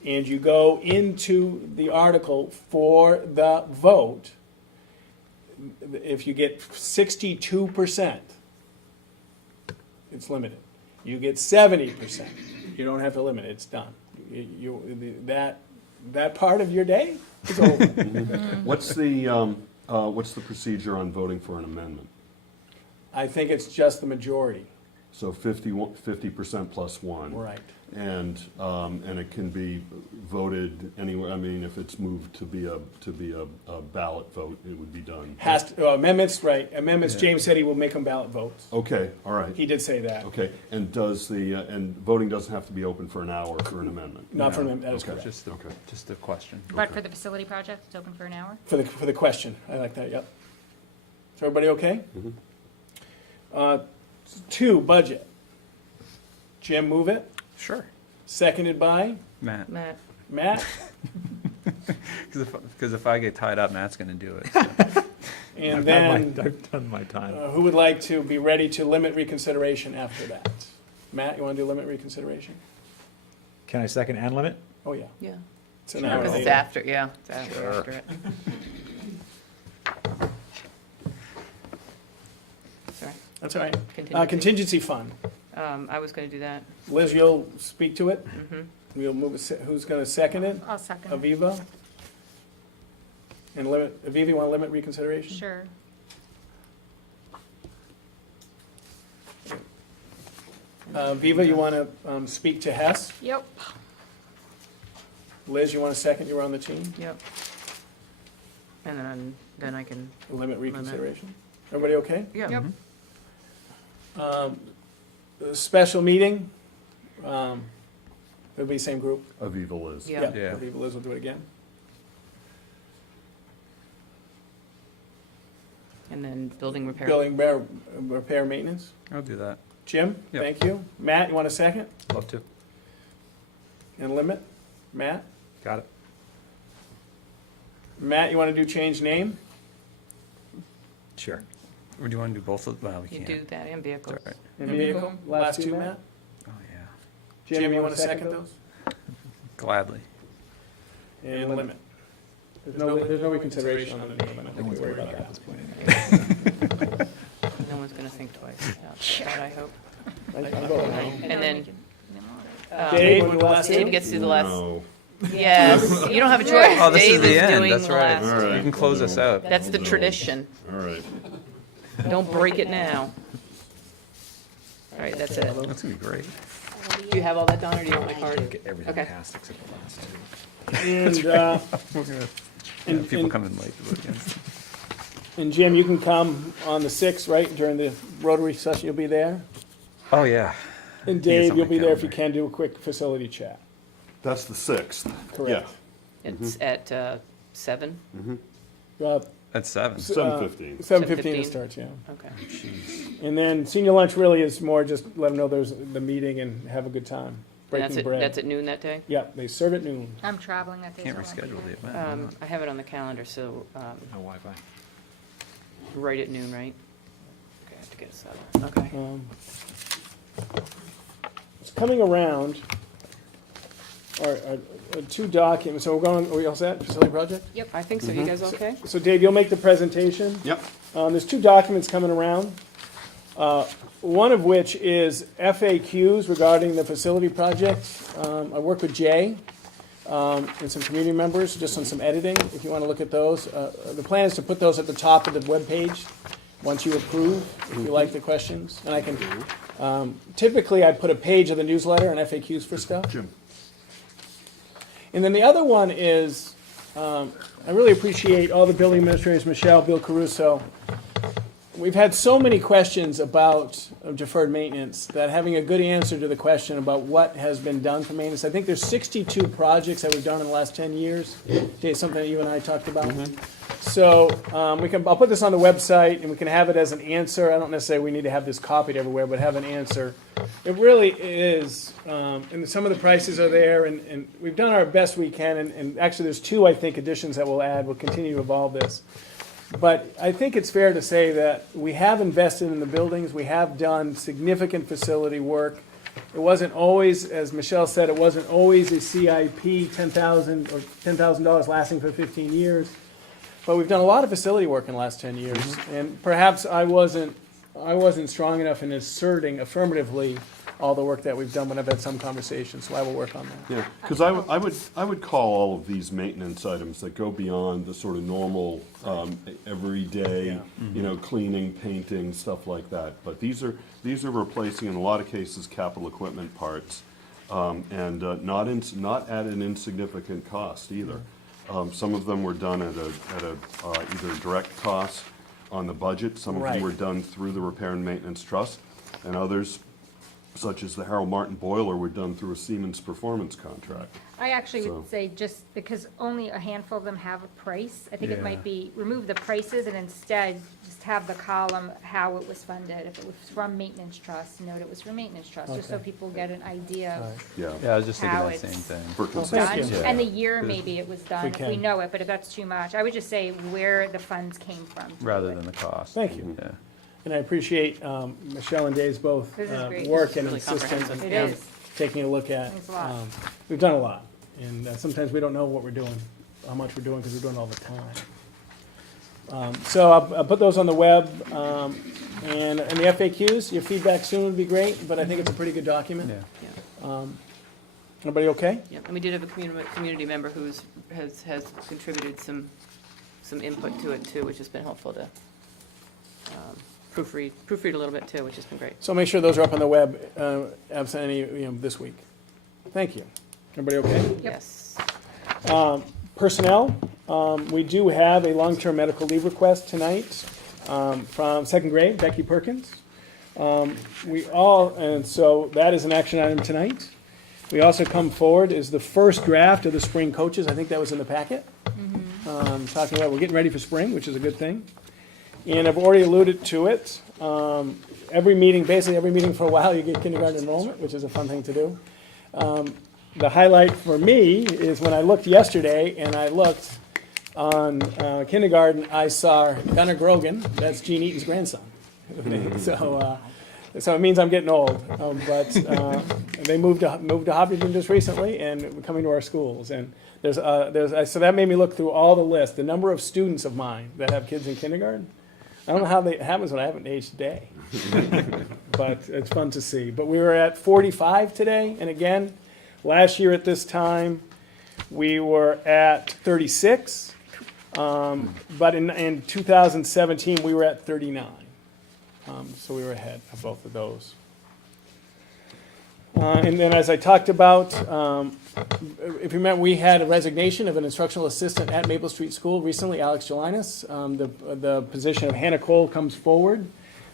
and you go into the article for the vote, if you get 62%, it's limited. You get 70%, you don't have to limit it, it's done. That part of your day is over. What's the procedure on voting for an amendment? I think it's just the majority, So 50% plus one. right. And it can be voted anywhere, I mean, if it's moved to be a ballot vote, it would be done. Amendments, right, amendments, Yeah. James said he will make them ballot votes. Okay, all right. He did say that. Okay, and and voting doesn't have to be open for an hour for an amendment? Not for No. him, that is Okay. correct. Just a question. But for the facility project, it's open for an hour? For the question, I like that, yep. Is everybody okay? 2, budget. Jim, move it. Sure. Seconded by Matt. Matt, Matt. Because if I get tied up, Matt's gonna do it. so. And then, I've done my time. who would like to be ready to limit reconsideration after that? Matt, you want to do limit reconsideration? Can I second and limit? Oh, yeah. yeah. It's an hour Because it's later. after, yeah, it's after it. Sorry, That's all right. contingency. Contingency fund. I was going to do that. Liz, you'll speak to it? Mhm. We'll move it, who's going to second it? I'll second it. Aviva? And limit, Aviva, you want to limit reconsideration? Sure. Viva, you want to speak to Hess? Yep. Liz, you want a second? You were on the team? Yep. And then I can, Limit reconsideration? Everybody okay? yeah. Yep. A special meeting? It'll be same group? Aviva Liz. Yeah. Yeah. Aviva, Liz will do it again. And then building repair. Building repair maintenance? I'll do that. Jim, Yep. thank you. Matt, you want a second? Love to. And limit? Matt? Got it. Matt, you want to do change name? Sure. Or do you want to do both of them? Well, we You can't. do that and vehicles. It's all right. And vehicle? Last two, Matt? Oh, yeah. Jim, you want to second those? Gladly. And limit. There's no reconsideration on the name. I don't think we worry about that. At this point. No one's going to think twice about that, I hope. And And then Dave, want to do the last Dave two? gets to do the last, No. yes, you don't have a choice. Oh, this is Dave the end. doing That's the right. last. All right. You can close us out. That's the tradition. All right. Don't break it now. All right, that's it. That's gonna be great. Do you have all that done, or do you want my card? Get everything Okay. passed except the last two. And, We're gonna And- have people and- coming late to vote against. and Jim, you can come on the 6th, right, during the Rotary session, you'll be there? Oh, yeah. And it's Dave, on you'll my be there if you calendar. can do a quick facility chat. That's the 6th. Correct. It's at 7? At 7. 7:15. 7:15 it 7:15? starts, yeah. Okay. And then senior lunch really is more just let them know there's the meeting and have a good time. And that's Breaking bread. that's at noon that day? Yeah, they serve at noon. I'm traveling that day. Can't so I won't reschedule be the there. event. I have it on the calendar, so No Wi-Fi. right at noon, right? Okay, I have to get it settled. Okay. coming around are two documents. So are we all set, facility project? I think so. You guys okay? So Dave, you'll make the presentation. Yep. There's two documents coming around. One of which is FAQs regarding the facility project. I work with Jay and some community members just on some editing, if you want to look at those. The plan is to put those at the top of the webpage once you approve, if you like the questions. And I can, typically I put a page of the newsletter and FAQs for stuff. Jim. And then the other one is, I really appreciate all the building administrators, Michelle, Bill Caruso. We've had so many questions about deferred maintenance that having a good answer to the question about what has been done for maintenance. I think there's 62 projects that we've done in the last 10 years. Dave, something that you and I talked about. So I'll put this on the website and we can have it as an answer. I don't necessarily we need to have this copied everywhere, but have an answer. It really is, and some of the prices are there, and we've done our best we can. And actually, there's two, I think, additions that we'll add. We'll continue to evolve this. But I think it's fair to say that we have invested in the buildings. We have done significant facility work. It wasn't always, as Michelle said, it wasn't always a CIP, $10,000 or $10,000 lasting for 15 years. But we've done a lot of facility work in the last 10 years. And perhaps I wasn't strong enough in asserting affirmatively all the work that we've done when I've had some conversations, so I will work on that. Yeah, because I would call all of these maintenance items that go beyond the sort of normal, everyday, cleaning, painting, stuff like that. But these are replacing, in a lot of cases, capital equipment parts, and not at an insignificant cost either. Some of them were done at a either direct cost on the budget. Some of them were done through the Repair and Maintenance Trust, and others, such as the Harold Martin boiler, were done through a Siemens performance contract. I actually So- would say just because only a handful of them have a price, I think it might be remove the prices and instead just have the column how it was funded. If it was from maintenance trust, note it was from maintenance trust, just so Okay. people get an idea of Yeah, Yeah, I was just thinking How that same it's- thing. for Thank consistency. you. done. And the year maybe it was done, if we can. know it, but if that's too much, I would just say where the funds came from. Rather than the cost. Thank you. Yeah. And I appreciate Michelle and Dave's both This is great. work and Really insistence comprehensive. It and is. taking a look at. Thanks a lot. We've done a lot, and sometimes we don't know what we're doing, how much we're doing, because we're doing it all the time. So I'll put those on the web, and the FAQs, your feedback soon would be great, but I think it's a pretty good document. Yeah. Everybody okay? Yep, and we did have a community member who's, has contributed some input to it too, which has been helpful to proofread a little bit too, which has been great. So make sure those are up on the web, absent any, this week. Thank you. Everybody okay? Yes. Personnel, we do have a long-term medical leave request tonight from second grade, Becky Perkins. And so that is an action item tonight. We also come forward is the first draft of the spring coaches. I think that was in the packet. Talking about, we're getting ready for spring, which is a good thing. And I've already alluded to it. Basically every meeting for a while, you get kindergarten enrollment, which is a fun thing to do. The highlight for me is when I looked yesterday and I looked on kindergarten, I saw Gunnar Grogan, that's Gene Eaton's grandson. So it means I'm getting old. But they moved to Hopkinton just recently and coming to our schools. And so that made me look through all the lists, the number of students of mine that have kids in kindergarten. I don't know how it happens when I haven't aged a day. But it's fun to see. But we were at 45 today, and again, last year at this time, we were at 36. But in 2017, we were at 39. So we were ahead of both of those. And then as I talked about, if you remember, we had a resignation of an instructional assistant at Maple Street School recently, Alex Jelinas. The position of Hannah Cole comes forward.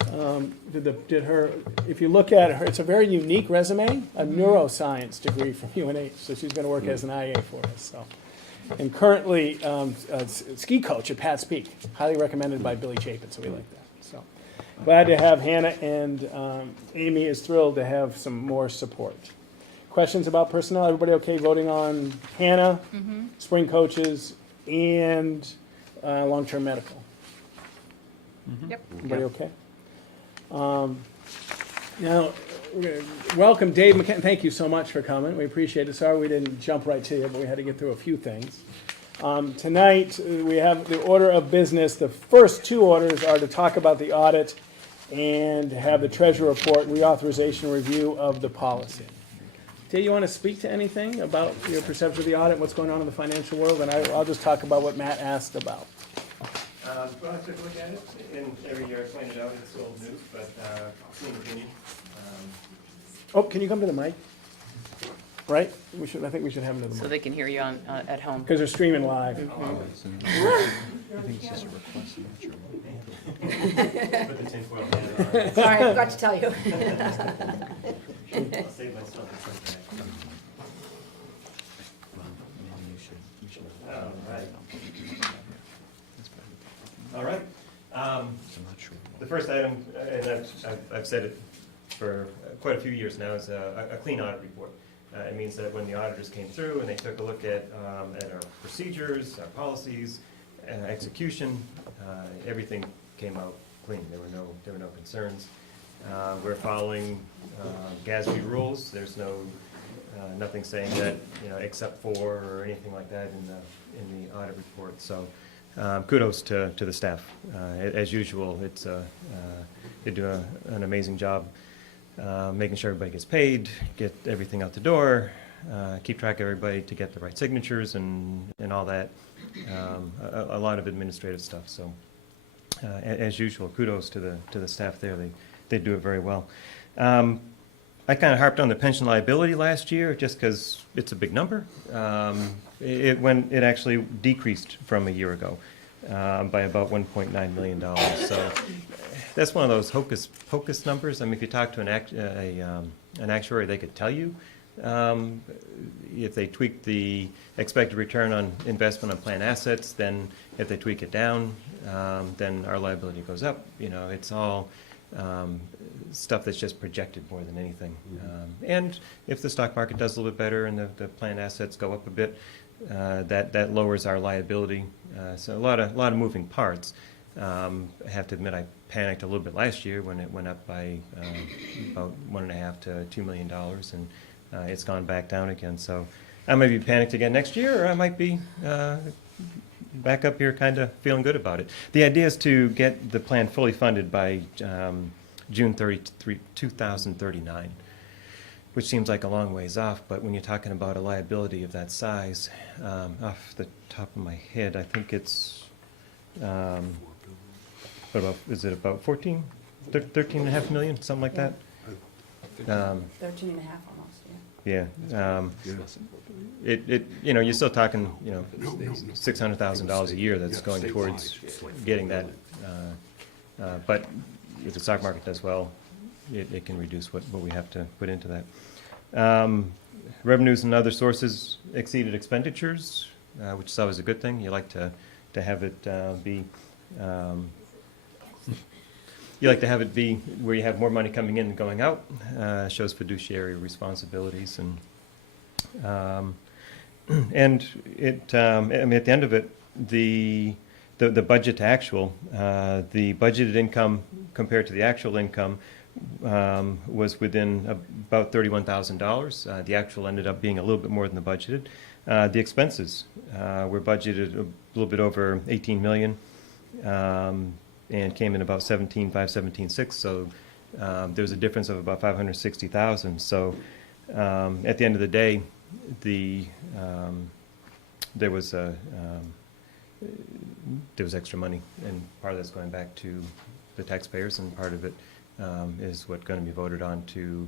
If you look at her, it's a very unique resume, a neuroscience degree from UNH, so she's going to work as an IA for us. So. And currently, a ski coach at Pat's Peak, highly recommended by Billy Chapin, so we like that. So glad to have Hannah, and Amy is thrilled to have some more support. Questions about personnel? Everybody okay voting on Hannah, spring coaches, and long-term medical? Yep. Everybody okay? Now, welcome Dave McKenna. Thank you so much for coming. We appreciate it. Sorry we didn't jump right to you, but we had to get through a few things. Tonight, we have the order of business. The first two orders are to talk about the audit and have the treasurer report, reauthorization review of the policy. Dave, you want to speak to anything about your perception of the audit, what's going on in the financial world? And I'll just talk about what Matt asked about. Well, I took a look at it, and every year I point it out, it's old news, but clean opinion. Oh, can you come to the mic? Right? I think we should have him to the So mic. they can hear you on, at home. Because they're streaming live. I think it's just a request, I'm not sure. Put the tinfoil hat on. Sorry, I forgot to tell you. I'll save myself the front All right. I'm not sure. The first item, and I've said it for quite a few years now, is a clean audit report. It means that when the auditors came through and they took a look at our procedures, our policies, execution, everything came out clean. There were no concerns. We're following GASB rules. There's nothing saying that, except for or anything like that in the audit report. So kudos to the staff. As usual, they do an amazing job making sure everybody gets paid, get everything out the door, keep track of everybody to get the right signatures and all that. A lot of administrative stuff. So as usual, kudos to the staff there. They do it very well. I kind of harped on the pension liability last year just because it's a big number. It actually decreased from a year ago by about $1.9 million. So that's one of those hocus pocus numbers. I mean, if you talk to an actuary, they could tell you if they tweak the expected return on investment on plan assets. Then if they tweak it down, then our liability goes up. It's all stuff that's just projected more than anything. And if the stock market does a little bit better and the plan assets go up a bit, that lowers our liability. So a lot of moving parts. I have to admit I panicked a little bit last year when it went up by about $1.5 to $2 million, and it's gone back down again. So I might be panicked again next year, or I might be back up here kind of feeling good about it. The idea is to get the plan fully funded by June 30, 2039, which seems like a long ways off, but when you're talking about a liability of that size, off the top of my head, I think it's, is it about 13.5 million, something like that? 13 and a half almost, yeah. Yeah. You're still talking, $600,000 a year that's going towards getting that. But if the stock market does well, it can reduce what we have to put into that. Revenues and other sources exceeded expenditures, which is always a good thing. You like to have it be. You like to have it be where you have more money coming in than going out. Shows fiduciary responsibilities and it. I mean, at the end of it, the budget to actual, the budgeted income compared to the actual income was within about $31,000. The actual ended up being a little bit more than the budgeted. The expenses were budgeted a little bit over 18 million. And came in about 17.6. So there was a difference of about 560,000. So at the end of the day, there was extra money, and part of that's going back to the taxpayers, and part of it is what's going to be voted on to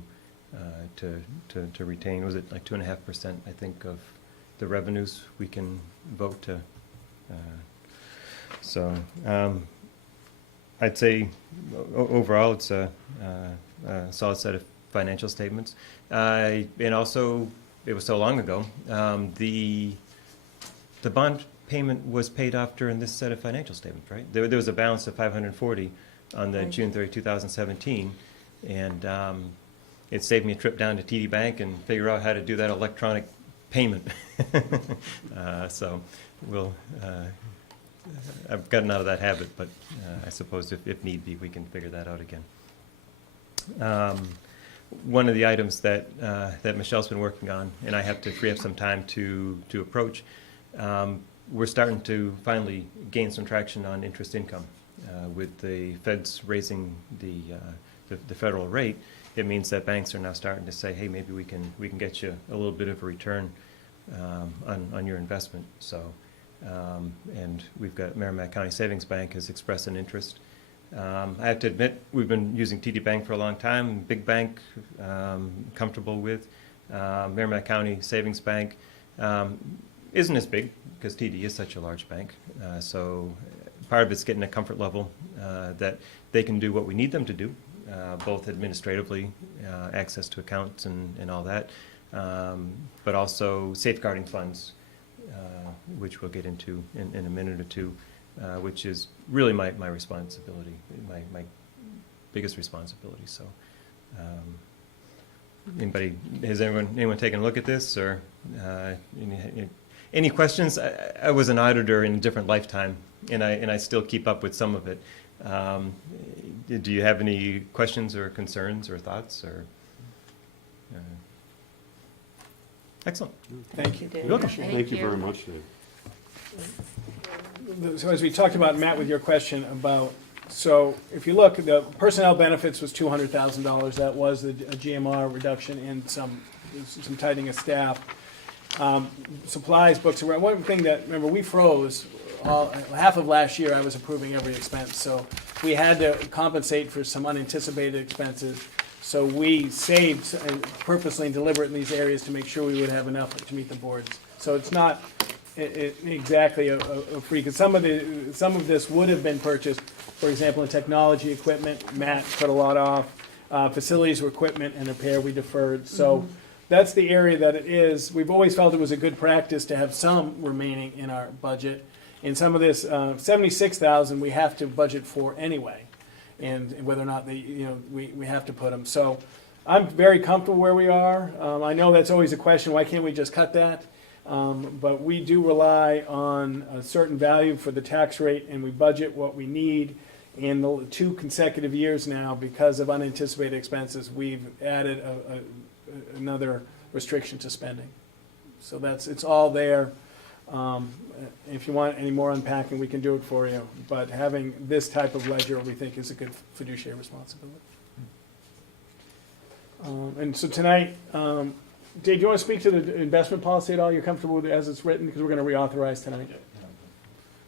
retain. Was it like 2.5%? I think of the revenues we can vote to. I'd say overall it's a solid set of financial statements. And also, it was so long ago, the bond payment was paid off during this set of financial statements, right? There was a balance of 540 on the June 30, 2017, and it saved me a trip down to TD Bank and figure out how to do that electronic payment. So we'll. I've gotten out of that habit, but I suppose if need be, we can figure that out again. one of the items that, that Michelle's been working on, and I have to free up some time to approach, we're starting to finally gain some traction on interest income. With the feds raising the federal rate, it means that banks are now starting to say, hey, maybe we can get you a little bit of a return on your investment. So, and we've got Merrimack County Savings Bank has expressed an interest. I have to admit, we've been using TD Bank for a long time, big bank, comfortable with. Merrimack County Savings Bank isn't as big because TD is such a large bank. So part of it's getting a comfort level that they can do what we need them to do, both administratively, access to accounts and all that, but also safeguarding funds, which we'll get into in a minute or two, which is really my responsibility, my biggest responsibility. So, has anyone taken a look at this, or any questions? I was an auditor in a different lifetime, and I still keep up with some of it. Do you have any questions or concerns or thoughts? Or excellent. Thank you. Dave. You're welcome. Thank you very much, Dave. So as we talked about, Matt, with your question about, so if you look, the personnel benefits was $200,000. That was a GMR reduction and some tightening of staff. Supplies, books, and one thing that, remember, we froze half of last year. I was approving every expense, so we had to compensate for some unanticipated expenses. So we saved purposely and deliberate in these areas to make sure we would have enough to meet the boards. So it's not exactly a free, because some of this would have been purchased, for example, in technology equipment. Matt put a lot off. Facilities or equipment and repair we deferred. So that's the area that it is. We've always felt it was a good practice to have some remaining in our budget. And some of this, 76,000, we have to budget for anyway. And whether or not we have to put them. So I'm very comfortable where we are. I know that's always a question, why can't we just cut that? But we do rely on a certain value for the tax rate, and we budget what we need. In the 2 consecutive years now, because of unanticipated expenses, we've added another restriction to spending. So it's all there. If you want any more unpacking, we can do it for you. But having this type of ledger, we think, is a good fiduciary responsibility. And so tonight, Dave, do you want to speak to the investment policy at all? You're comfortable with it as it's written? Because we're going to reauthorize tonight.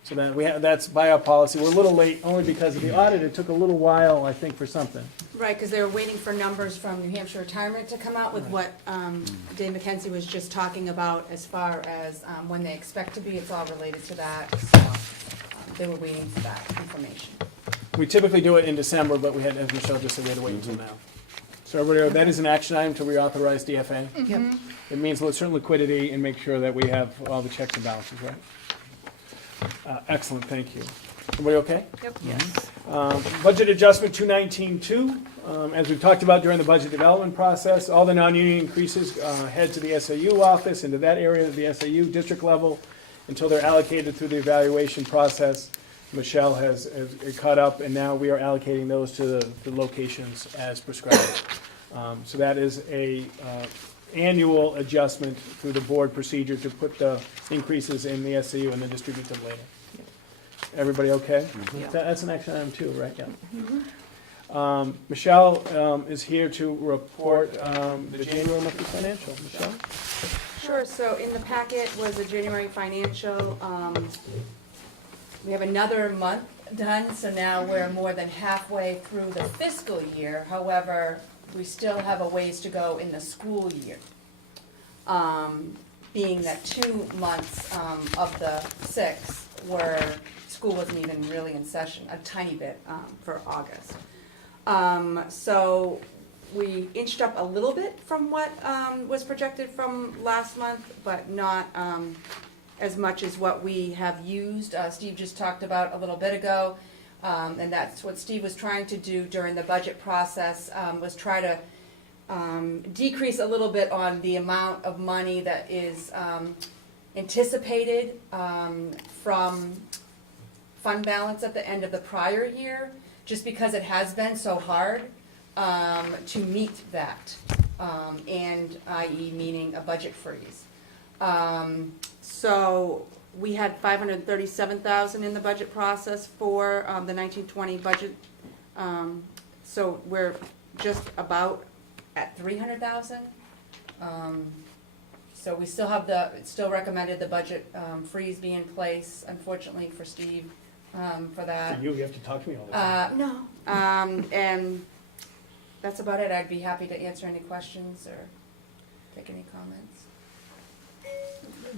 So that's by our policy. We're a little late only because of the audit. It took a little while, I think, for something. Right, because they were waiting for numbers from New Hampshire Retirement to come out with what Dave McKenzie was just talking about as far as when they expect to be. It's all related to that, so they were waiting for that information. We typically do it in December, but we had, as Michelle just said, we had to wait until now. So everybody, that is an action item to reauthorize DFA. Yep. It means certain liquidity and make sure that we have all the checks and balances, right? Excellent, thank you. Everybody okay? Yep. Yes. Budget adjustment 219-2. As we've talked about during the budget development process, all the non-union increases head to the SAU office, into that area of the SAU district level, until they're allocated through the evaluation process. Michelle has caught up, and now we are allocating those to the locations as prescribed. So that is a annual adjustment through the board procedure to put the increases in the SAU and then distribute them later. Everybody okay? Yeah. That's an action item too, right? Yeah. Michelle is here to report the January monthly financial. Michelle? Sure, so in the packet was a January financial. We have another month done, so now we're more than halfway through the fiscal year. However, we still have a ways to go in the school year. Being that 2 months of the 6 where school wasn't even really in session, a tiny bit for August. So we inched up a little bit from what was projected from last month, but not as much as what we have used. Steve just talked about a little bit ago, and that's what Steve was trying to do during the budget process, was try to decrease a little bit on the amount of money that is anticipated from fund balance at the end of the prior year, just because it has been so hard to meet that, and i.e. meaning a budget freeze. So we had 537,000 in the budget process for the 1920 budget. So we're just about at 300,000. So we still have it's still recommended the budget freeze be in place, unfortunately for Steve, for that. You have to talk to me all the time. No, and that's about it. I'd be happy to answer any questions or take any comments.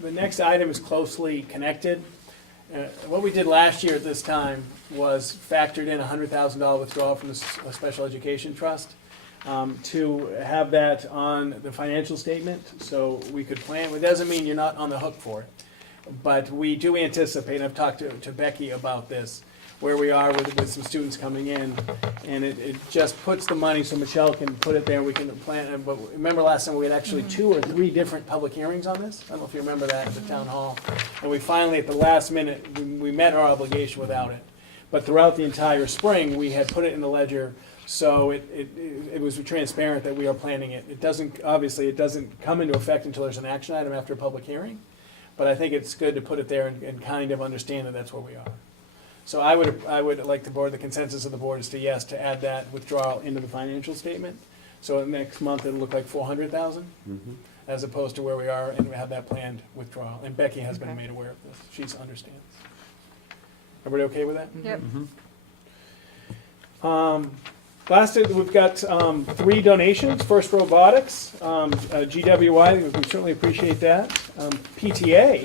The next item is closely connected. What we did last year at this time was factored in a $100,000 withdrawal from the Special Education Trust to have that on the financial statement, so we could plan. It doesn't mean you're not on the hook for it, but we do anticipate, and I've talked to Becky about this, where we are with some students coming in, and it just puts the money so Michelle can put it there, we can plan. But remember last time, we had actually 2 or 3 different public hearings on this? I don't know if you remember that at the town hall. And we finally, at the last minute, we met our obligation without it. But throughout the entire spring, we had put it in the ledger, so it was transparent that we are planning it. It doesn't, obviously, it doesn't come into effect until there's an action item after a public hearing, but I think it's good to put it there and kind of understand that that's where we are. So I would like the consensus of the board is to yes, to add that withdrawal into the financial statement. So next month, it'll look like 400,000, as opposed to where we are, and we have that planned withdrawal. And Becky has been made aware of this. She understands. Everybody okay with that? Yep. Last, we've got 3 donations. First, robotics, GWI, we certainly appreciate that. PTA,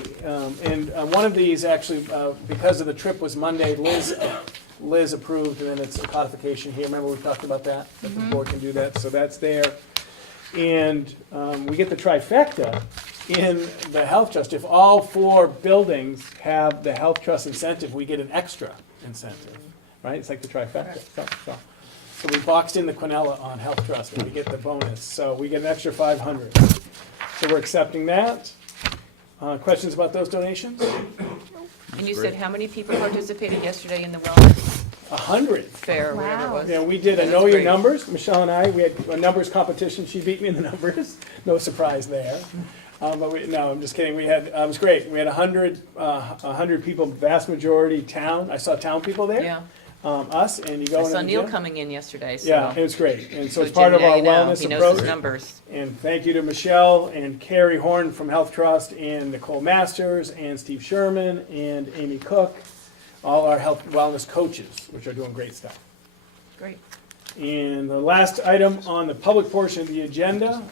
and one of these actually, because of the trip was Monday, Liz approved, and then it's a codification here. Remember we talked about that the board can do that, so that's there. And we get the trifecta in the health trust. If all 4 buildings have the health trust incentive, we get an extra incentive, right? It's like the trifecta. So we boxed in the Quinella on health trust, and we get the bonus. So we get an extra 500. So we're accepting that. Questions about those donations? And you said how many people participated yesterday in the wellness 100. fair, or whatever it Wow. was? Yeah, we did a That's Know Your great. Numbers. Michelle and I, we had a numbers competition. She beat me in the numbers. No surprise there. But no, I'm just kidding. We had, it was great. We had 100 people, vast majority town. I saw town people there. Yeah, Us, and you go I in saw the Neil gym. coming in yesterday, so. Yeah, it was great. And so it's Jim, part of now our you know. wellness He knows approach. his numbers. And thank you to Michelle and Carrie Horn from Health Trust and Nicole Masters and Steve Sherman and Amy Cook, all our health wellness coaches, which are doing great stuff. Great. And the last item on the public portion of the agenda,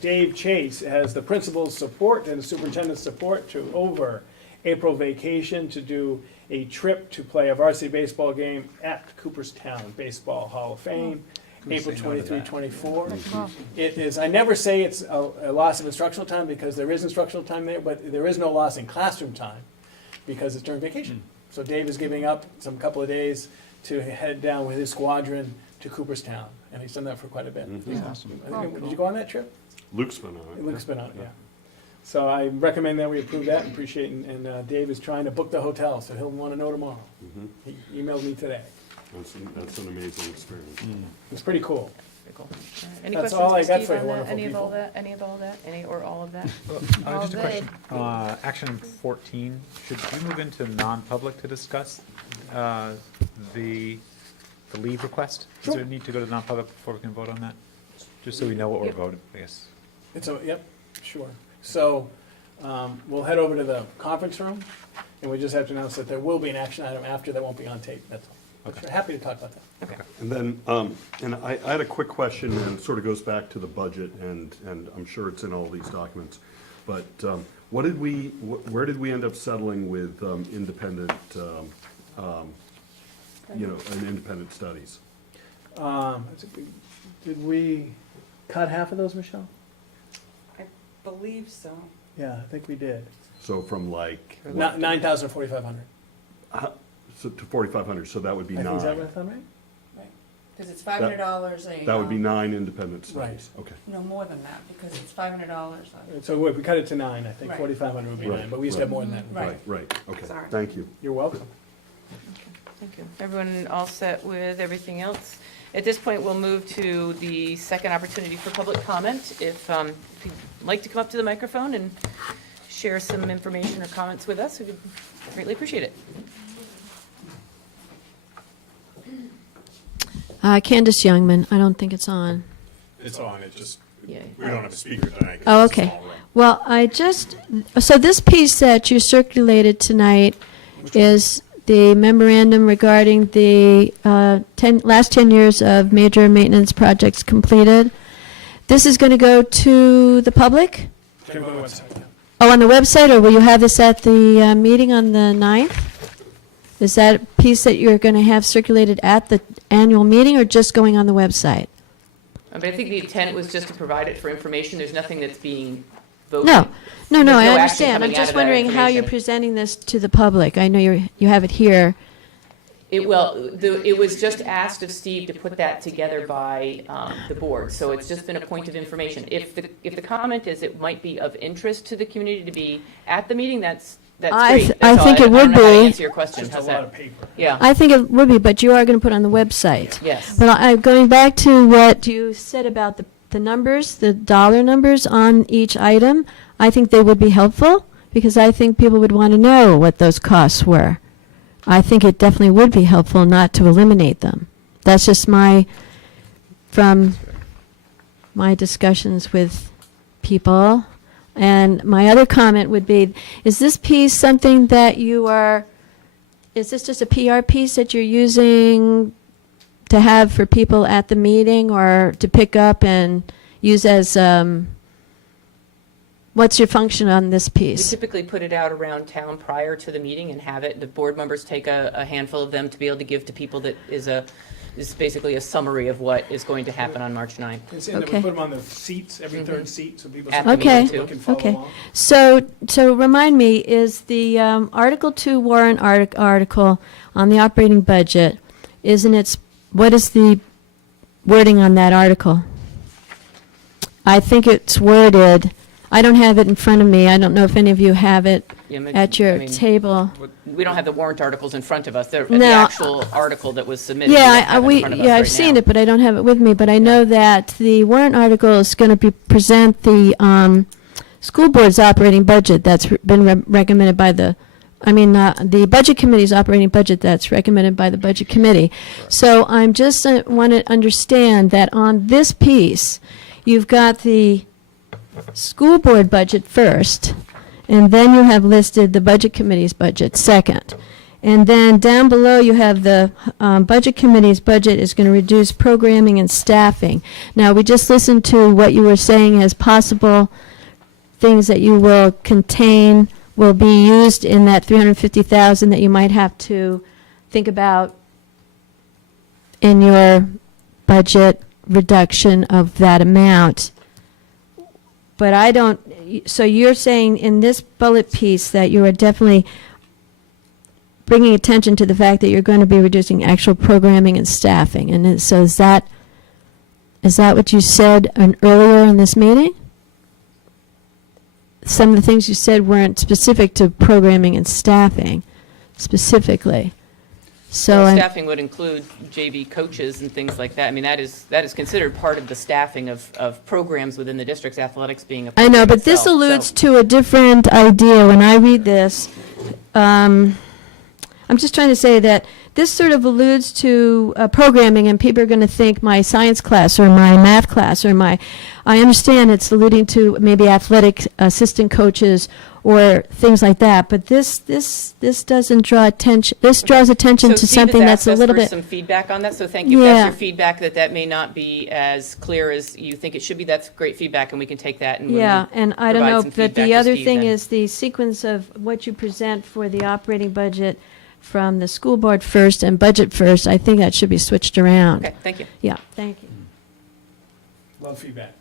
Dave Chase has the principal's support and the superintendent's support to over April vacation to do a trip to play a varsity baseball game at Cooperstown Baseball Hall of Fame, April say no to 23, that? 24. Cool. It is, I never say it's a loss of instructional time because there is instructional time there, but there is no loss in classroom time because it's during vacation. So Dave is giving up some couple of days to head down with his squadron to Cooperstown, and he's done that for quite a bit. Mhm. He's- Awesome. I think- Did you go on that trip? Luke's been on it. Luke's been on it, yeah. So I recommend that we approve that and appreciate, and Dave is trying to book the hotel, so he'll want to know tomorrow. Mhm. He emailed me today. That's an amazing experience. It's pretty cool. Very cool. All right. Any That's questions all I for got Steve for you on that? wonderful Any of all people. that, any of all that, any or all of that? All Just a question. good. Action 14, should we move into non-public to discuss the leave request? Does there need to go to non-public before we can vote on that? Just so we know what we're Yep. voting, I guess. Yep, sure. So we'll head over to the conference room, and we just have to announce that there will be an action item after that won't be on tape, that's all. Okay. We're happy to talk about that. And then, and I had a quick question, and it sort of goes back to the budget, and I'm sure it's in all these documents. But where did we end up settling with independent, independent studies? Did we cut half of those, Michelle? I believe so. Yeah, I think we did. So from like, Not 9,000 or 4,500. so to 4,500, so that would be I think, is that what I nine. thought, right? Right. Because it's $500 a. That would be 9 independent Right. studies. Okay. No, more than that, because it's $500. So we cut it to 9, I think, Right. 4,500 would be Right, 9, but we used to have more than that. Right. Right, okay. Sorry. Thank you. You're welcome. Thank you. Everyone all set with everything else? At this point, we'll move to the second opportunity for public comment. If you'd like to come up to the microphone and share some information or comments with us, we would greatly appreciate it. Candace Youngman, I don't think it's on. It's on, it just, Yeah. we don't have a speaker tonight. 'cause Oh, it's a okay. small room. Well, so this piece that you circulated tonight is the memorandum regarding the last 10 years of major maintenance projects completed. This is going to go to the public? Can we go to the website? Yeah. Oh, on the website, or will you have this at the meeting on the 9th? Is that a piece that you're going to have circulated at the annual meeting, or just going on the website? I think the intent was just to provide it for information. There's nothing that's being voted. No, There's I action understand. coming I'm out just of that wondering how you're information. presenting this to the public. I know you have it here. It was just asked of Steve to put that together by the board, so it's just been a point of information. If the comment is it might be of interest to the community to be at the meeting, that's great. I That's all. think it I don't would know how to be. answer your question. Just a How's lot that? of paper. Yeah, I think it would be, but you are going to put it on the website. yes. But going back to what you said about the numbers, the dollar numbers on each item, I think they would be helpful, because I think people would want to know what those costs were. I think it definitely would be helpful not to eliminate them. That's just from my discussions with people. And my other comment would be, is this piece something that is this just a PR piece that you're using to have for people at the meeting, or to pick up and use as, what's your function on this We piece? typically put it out around town prior to the meeting and have it, the board members take a handful of them to be able to give to people that is basically a summary of what is going to happen on March 9th. It's in there, we Okay. put them on the seats, every third seat, so people At the Okay, meeting, too. can follow okay. along. So remind me, is the Article 2 warrant article on the operating budget, what is the wording on that article? I think it's worded, I don't have it in front of me, I don't know if any of you have it Yeah, at your I mean, table. We don't have the warrant articles in front of us. The No. actual article that was submitted. we don't Yeah, have in front of us I've right seen now. it, but I don't have it with me. But I know that the warrant article is going to present the school board's operating budget that's been recommended by the budget committee's operating budget that's recommended by the budget committee. So I'm just want to understand that on this piece, you've got the school board budget first, and then you have listed the budget committee's budget second. And then down below, you have the budget committee's budget is going to reduce programming and staffing. Now, we just listened to what you were saying as possible things that you will contain will be used in that 350,000 that you might have to think about in your budget reduction of that amount. But so you're saying in this bullet piece that you are definitely bringing attention to the fact that you're going to be reducing actual programming and staffing. And so is that what you said earlier in this meeting? Some of the things you said weren't specific to programming and staffing specifically. So Well, I'm, staffing would include JV coaches and things like that. I mean, that is considered part of the staffing of programs within the district's athletics being a I know, program but this itself, alludes so- to a different idea when I read this. I'm just trying to say that this sort of alludes to programming, and people are going to think my science class or my math class or I understand it's alluding to maybe athletic assistant coaches or things like that, but this doesn't draw attention, this draws attention So to Steve something has that's a asked us little for bit. some feedback on that, so thank you. If Yeah. that's your feedback, that may not be as clear as you think it should be. That's great feedback, and we can take that and when we Yeah, and I don't provide know, some but feedback the to other Steve, thing then- is the sequence of what you present for the operating budget from the school board first and budget first, I think that should be switched around. Okay, thank you. Yeah, thank you. Love feedback.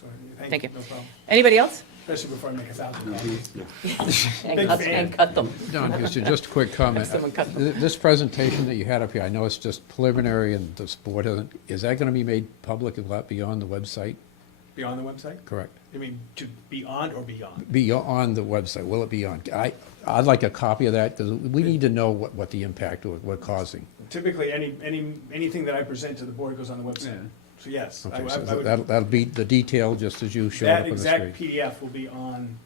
So, Thank you. No problem. Anybody else? Especially before I make 1,000 copies. And Big cut- fan. and cut them. Don, just a quick comment. Someone cut them. This presentation that you had up here, I know it's just preliminary and this board hasn't, is that going to be made public and let beyond the website? Beyond the website? Correct. You mean to be on or beyond? Beyond the website, will it be on? I'd like a copy of that because we need to know what the impact or what causing. Typically, anything that I present to the board goes on the website. Yeah. So yes, Okay, I so would- that'll be the detail, just as you showed up that on the exact screen. PDF will be on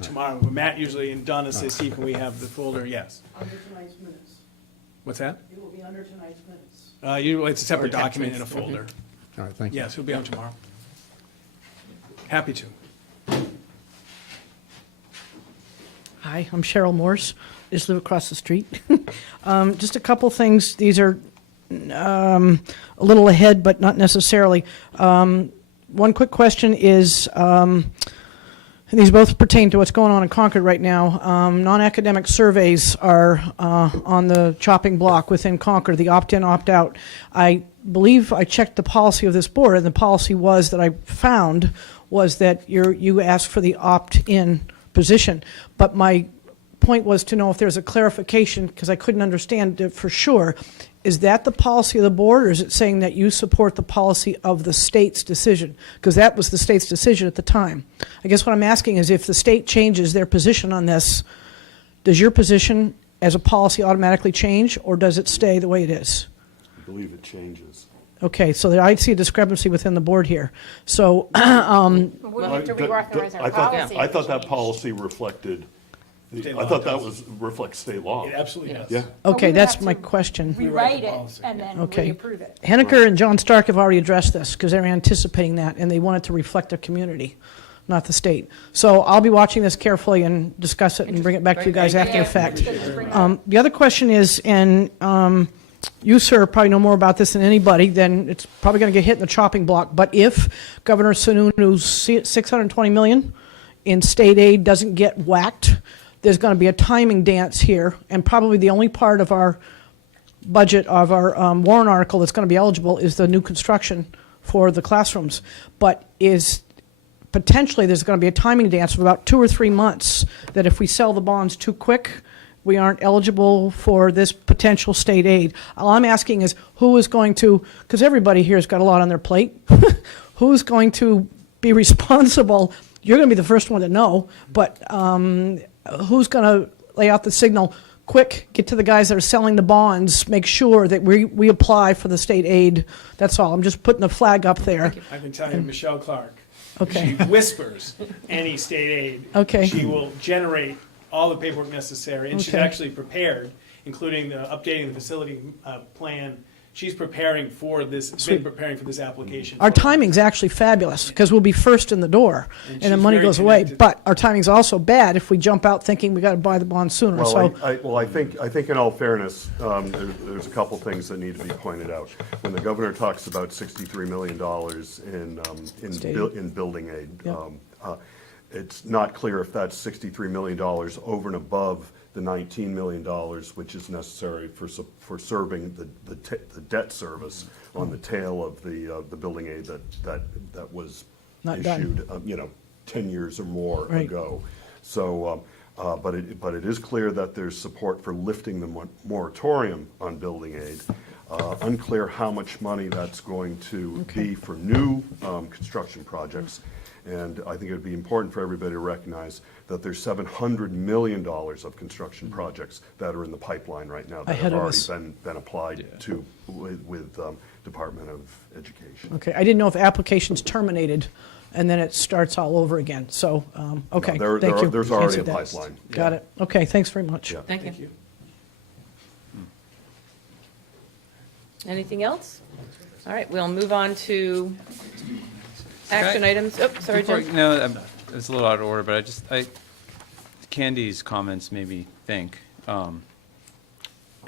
tomorrow. Matt usually, and Donna says, Steve, can we have the folder? Yes. Under tonight's minutes. What's that? It will be under tonight's minutes. It's a separate document in a folder. All right, thank you. Yes, it'll be on tomorrow. Happy to. Hi, I'm Cheryl Morse. I just live across the street. Just a couple things. These are a little ahead, but not necessarily. One quick question is, and these both pertain to what's going on in Concord right now. Non-academic surveys are on the chopping block within Concord, the opt-in, opt-out. I believe I checked the policy of this board, and the policy was that I found was that you asked for the opt-in position. But my point was to know if there's a clarification, because I couldn't understand it for sure. Is that the policy of the board, or is it saying that you support the policy of the state's decision? Because that was the state's decision at the time. I guess what I'm asking is if the state changes their position on this, does your position as a policy automatically change, or does it stay the way it is? I believe it changes. Okay, so I see a discrepancy within the board here. So, We have to I- reauthorize our I thought- policy. I thought that change. policy reflected, State I law thought that does. reflects state law. It absolutely does. Yeah. But okay, we would that's have my to question. Rewrite the it policy. and then Okay. reapprove it. Henniker and John Stark have already addressed this because they're anticipating that, and they want it to reflect their community, not the state. So I'll be watching this carefully and discuss it and bring it back to you guys after the Yeah, fact. good to bring up. The other question is, and you, sir, probably know more about this than anybody, then it's probably going to get hit in the chopping block. But if Governor Sununu's $620 million in state aid doesn't get whacked, there's going to be a timing dance here, and probably the only part of our budget, of our warrant article that's going to be eligible is the new construction for the classrooms. But potentially there's going to be a timing dance of about 2 or 3 months, that if we sell the bonds too quick, we aren't eligible for this potential state aid. All I'm asking is who is going to, because everybody here has got a lot on their plate, who's going to be responsible? You're going to be the first one to know, but who's going to lay out the signal? Quick, get to the guys that are selling the bonds, make sure that we apply for the state aid. That's all. I'm just putting the flag up there. I can tell you, Michelle Clark. Okay. She whispers any state aid. Okay. She will generate all the paperwork necessary, and she's Okay. actually prepared, including updating the facility plan. She's preparing for this, Sweet. been preparing for this application. Our timing's actually fabulous, because we'll be first in the door, and the she's money very goes away. connected. But our timing's also bad if we jump out thinking we got to buy the bonds sooner. So, Well, I think in all fairness, there's a couple things that need to be pointed out. When the governor talks about $63 million in building aid, Yep. it's not clear if that's $63 million over and above the $19 million, which is necessary for serving the debt service on the tail of the building aid that was Not done. issued, 10 years or more Right. ago. So, but it is clear that there's support for lifting the moratorium on building aid. Unclear how much money that's going to be for new construction projects. And I think it would be important for everybody to recognize that there's $700 million of construction projects that are in the pipeline right now that Ahead have of already us. been applied to with Department of Education. okay, I didn't know if applications terminated, and then it starts all over again. So, okay, No, thank you. there's already a Answered that. pipeline. Got it. Okay, thanks very much. Yeah. Thank you. Thank you. Anything else? All right, we'll move on to action items. Oh, sorry, Before- Jim. No, it's a little out of order, but Candy's comments made me think.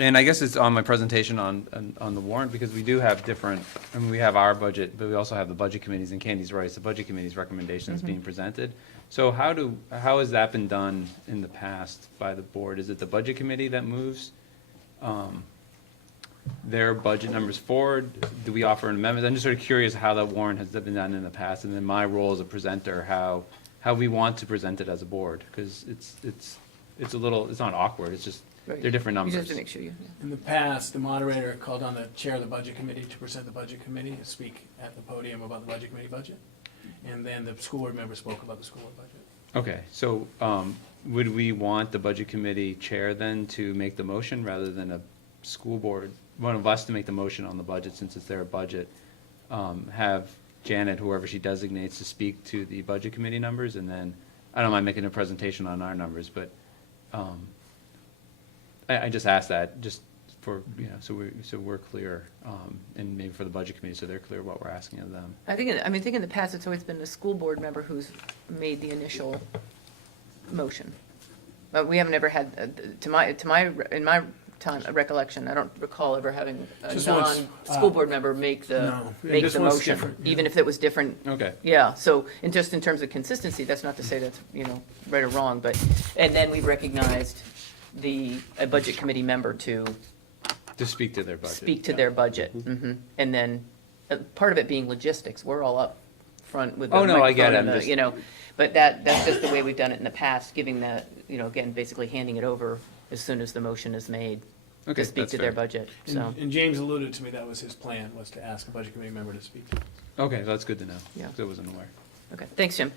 And I guess it's on my presentation on the warrant, because we do have different, I mean, we have our budget, but we also have the budget committees, and Candy's right, it's the budget committee's recommendation that's being presented. So how has that been done in the past by the board? Is it the budget committee that moves their budget numbers forward? Do we offer an amendment? I'm just sort of curious how that warrant has been done in the past, and then my role as a presenter, how we want to present it as a board, because it's a little, it's not awkward, it's just, they're different You numbers. just have to make sure you, In the past, the moderator called on the chair of the budget committee to present the budget committee, to speak at the podium about the budget committee budget. And then the school board member spoke about the school board budget. Okay, so would we want the budget committee chair then to make the motion rather than a school board one of us to make the motion on the budget, since it's their budget, have Janet, whoever she designates, to speak to the budget committee numbers, and then, I don't mind making a presentation on our numbers, but I just asked that, just for, so we're clear, and maybe for the budget committee, so they're clear what we're asking of them. I think in the past, it's always been the school board member who's made the initial motion. But we haven't ever had, in my time, recollection, I don't recall ever having a Just once, non-school board member make the No, make the this one's motion, different, yeah. even if it was different. Okay. Yeah, so, and just in terms of consistency, that's not to say that's, right or wrong, but, and then we've recognized a budget committee member to To speak to their budget. speak to their budget. And then, part of it being logistics, we're all up front with the Oh, no, I get it, microphone I'm and the, just- but that's just the way we've done it in the past, giving that, again, basically handing it over as soon as the motion is made Okay, to speak that's to their fair. budget, so. And James alluded to me, that was his plan, was to ask a budget committee member to speak. Okay, that's good to know. Yeah. 'Cause I wasn't aware. Okay, thanks, Jim.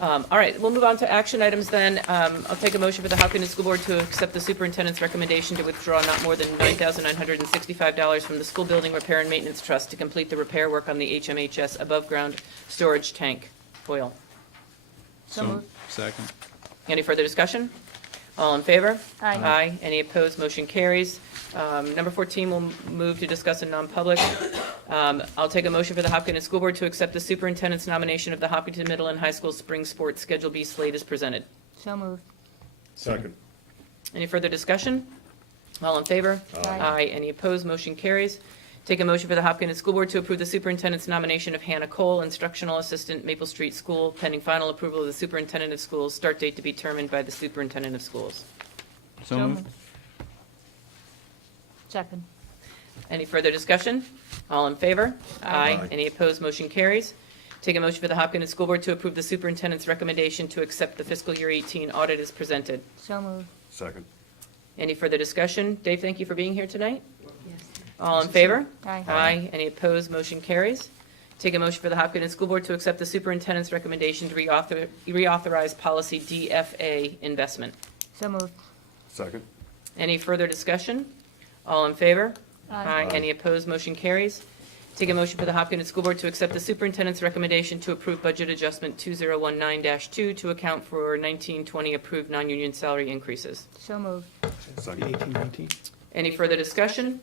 All right, we'll move on to action items then. I'll take a motion for the Hopkinton School Board to accept the superintendent's recommendation to withdraw not more than $9,965 from the school building repair and maintenance trust to complete the repair work on the HMHS above-ground storage tank oil. So moved. Second. Any further discussion? All in favor? Aye. Aye. Any opposed? Motion carries. Number 14, we'll move to discuss in non-public. I'll take a motion for the Hopkinton School Board to accept the superintendent's nomination of the Hopkinton Middle and High School Spring Sports Schedule B slate as presented. So moved. Second. Any further discussion? All in favor? Aye. Any opposed? Motion carries. Take a motion for the Hopkinton School Board to approve the superintendent's nomination of Hannah Cole, instructional assistant, Maple Street School, pending final approval of the superintendent of schools, start date to be determined by the superintendent of schools. So moved. Second. Any further discussion? All in favor? Aye. Any opposed? Motion carries. Take a motion for the Hopkinton School Board to approve the superintendent's recommendation to accept the fiscal year 18 audit as presented. So moved. Second. Any further discussion? Dave, thank you for being here tonight. All in favor? Aye. Aye. Any opposed? Motion carries. Take a motion for the Hopkinton School Board to accept the superintendent's recommendation to reauthorize policy DFA investment. So moved. Second. Any further discussion? All in favor? Aye. Any opposed? Motion carries. Take a motion for the Hopkinton School Board to accept the superintendent's recommendation to approve budget adjustment 2019-2 to account for 1920 approved non-union salary increases. So moved. Second. 1819? Any further discussion?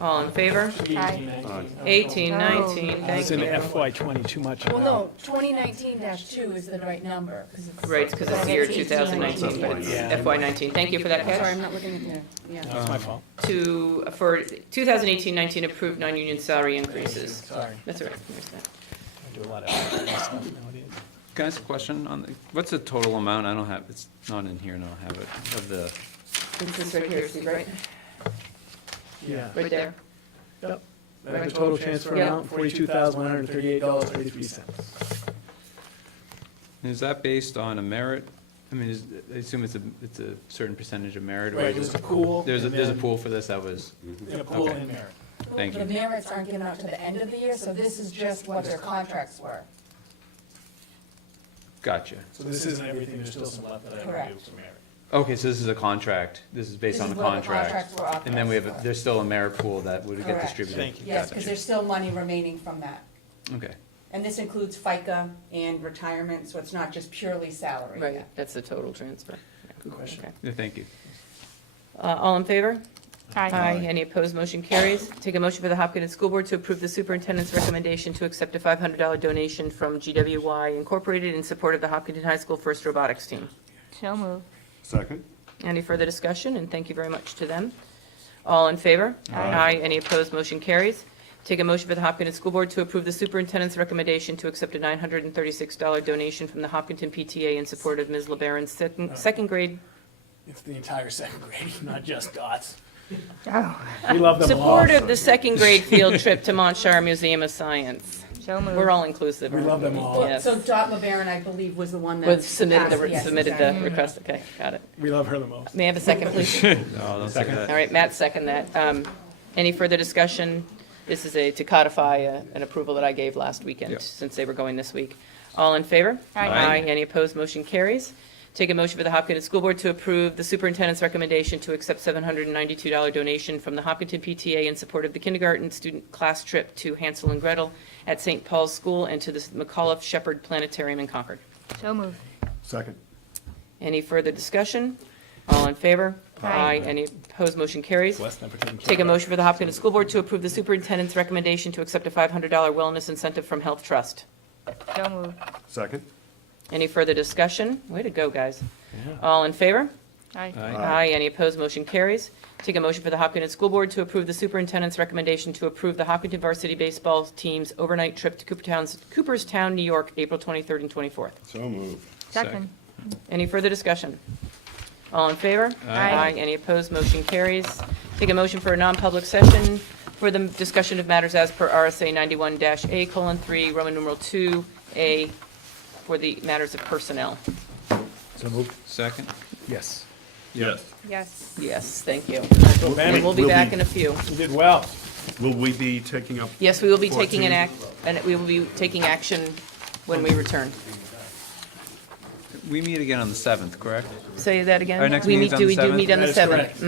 All in favor? Aye. 18, 19, It's thank in you. FY *20 too much. Well, no, 2019-2 is the right number. 'cause it's- Right, because it's the year 2019, but it's Yeah. FY19. Thank you for that Sorry, catch. I'm not looking at the, yeah. That's my fault. For 2018-19 approved non-union salary increases. Sorry. That's all right. There's that. I do a lot of stuff nowadays. Can I ask a question on, what's the total amount? I don't have, it's not in here, and I don't have it, of the, This is right here, Steve, right? Yeah. Right there. Yep. The total transfer Yeah. amount, $42,138.33. is that based on a merit? I mean, I assume it's a certain percentage of merit? or Right, is there's it- a pool. There's a and then- pool for this that was, Yeah, pool Okay. and merit. Thank The you. merits aren't given out to the end of the year, so this is just what their contracts were. Gotcha. So this isn't everything, there's still some left that I have to do Correct. for merit. Okay, so this is a contract, this is based This on is a what the contract. contracts were And then we have, authorized for. there's still a merit pool that would get Correct. distributed. Thank you. Yes, because there's still money remaining from that. Okay, And this includes FICA and retirement, so it's not just purely salary. Right, that's the total transfer. Good question. Okay. yeah, thank you. All in favor? Aye. Any opposed? Motion carries. Take a motion for the Hopkinton School Board to approve the superintendent's recommendation to accept a $500 donation from GWY Incorporated in support of the Hopkinton High School First Robotics Team. So moved. Second. Any further discussion? And thank you very much to them. All in favor? Aye. Any opposed? Motion carries. Take a motion for the Hopkinton School Board to approve the superintendent's recommendation to accept a $936 donation from the Hopkinton PTA in support of Ms. LeBaron's second grade It's the entire second grade, not just dots. Oh, We love them all. support of the second grade field trip to Montshire Museum of Science. so moved. We're all inclusive. We love them all. Well, Yes. So Dot LeBaron, I believe, was the one that. Was submitted passed, yes, the exactly. request. Okay, got it. We love her the most. May I have a second, please? No, don't say that. All right, Matt, second that. Any further discussion? This is to codify an approval that I gave last weekend, Yep. since they were going this week. All in favor? Aye. Any opposed? Motion carries. Take a motion for the Hopkinton School Board to approve the superintendent's recommendation to accept $792 donation from the Hopkinton PTA in support of the kindergarten student class trip to Hansel and Gretel at St. Paul's School and to the McAuliffe Shepherd Planetarium in Concord. So moved. Second. Any further discussion? All in favor? Aye. Any opposed? Motion carries. West never taken care Take a of. motion for the Hopkinton School Board to approve the superintendent's recommendation to accept a $500 wellness incentive from Health Trust. So moved. Second. Any further discussion? Way to go, guys. All in favor? Aye. Aye. Any opposed? Motion carries. Take a motion for the Hopkinton School Board to approve the superintendent's recommendation to approve the Hopkinton varsity baseball team's overnight trip to Cooperstown, New York, April 23rd and 24th. So moved. Second. Any further discussion? All in favor? Aye. Any opposed? Motion carries. Take a motion for a non-public session for the discussion of matters as per RSA 91-A:3, Roman numeral 2A, for the matters of personnel. So moved. Second? Yes. Yes. Yes. Yes, thank you. So, And we'll be We'll back be- in a few. You did well. Will we be taking up? Yes, we will be taking 14? and we will be taking action when we return. We meet again on the 7th, correct? Say that again? Our next We meeting's on the do 7th? meet on the That is 7th. correct. Mhm.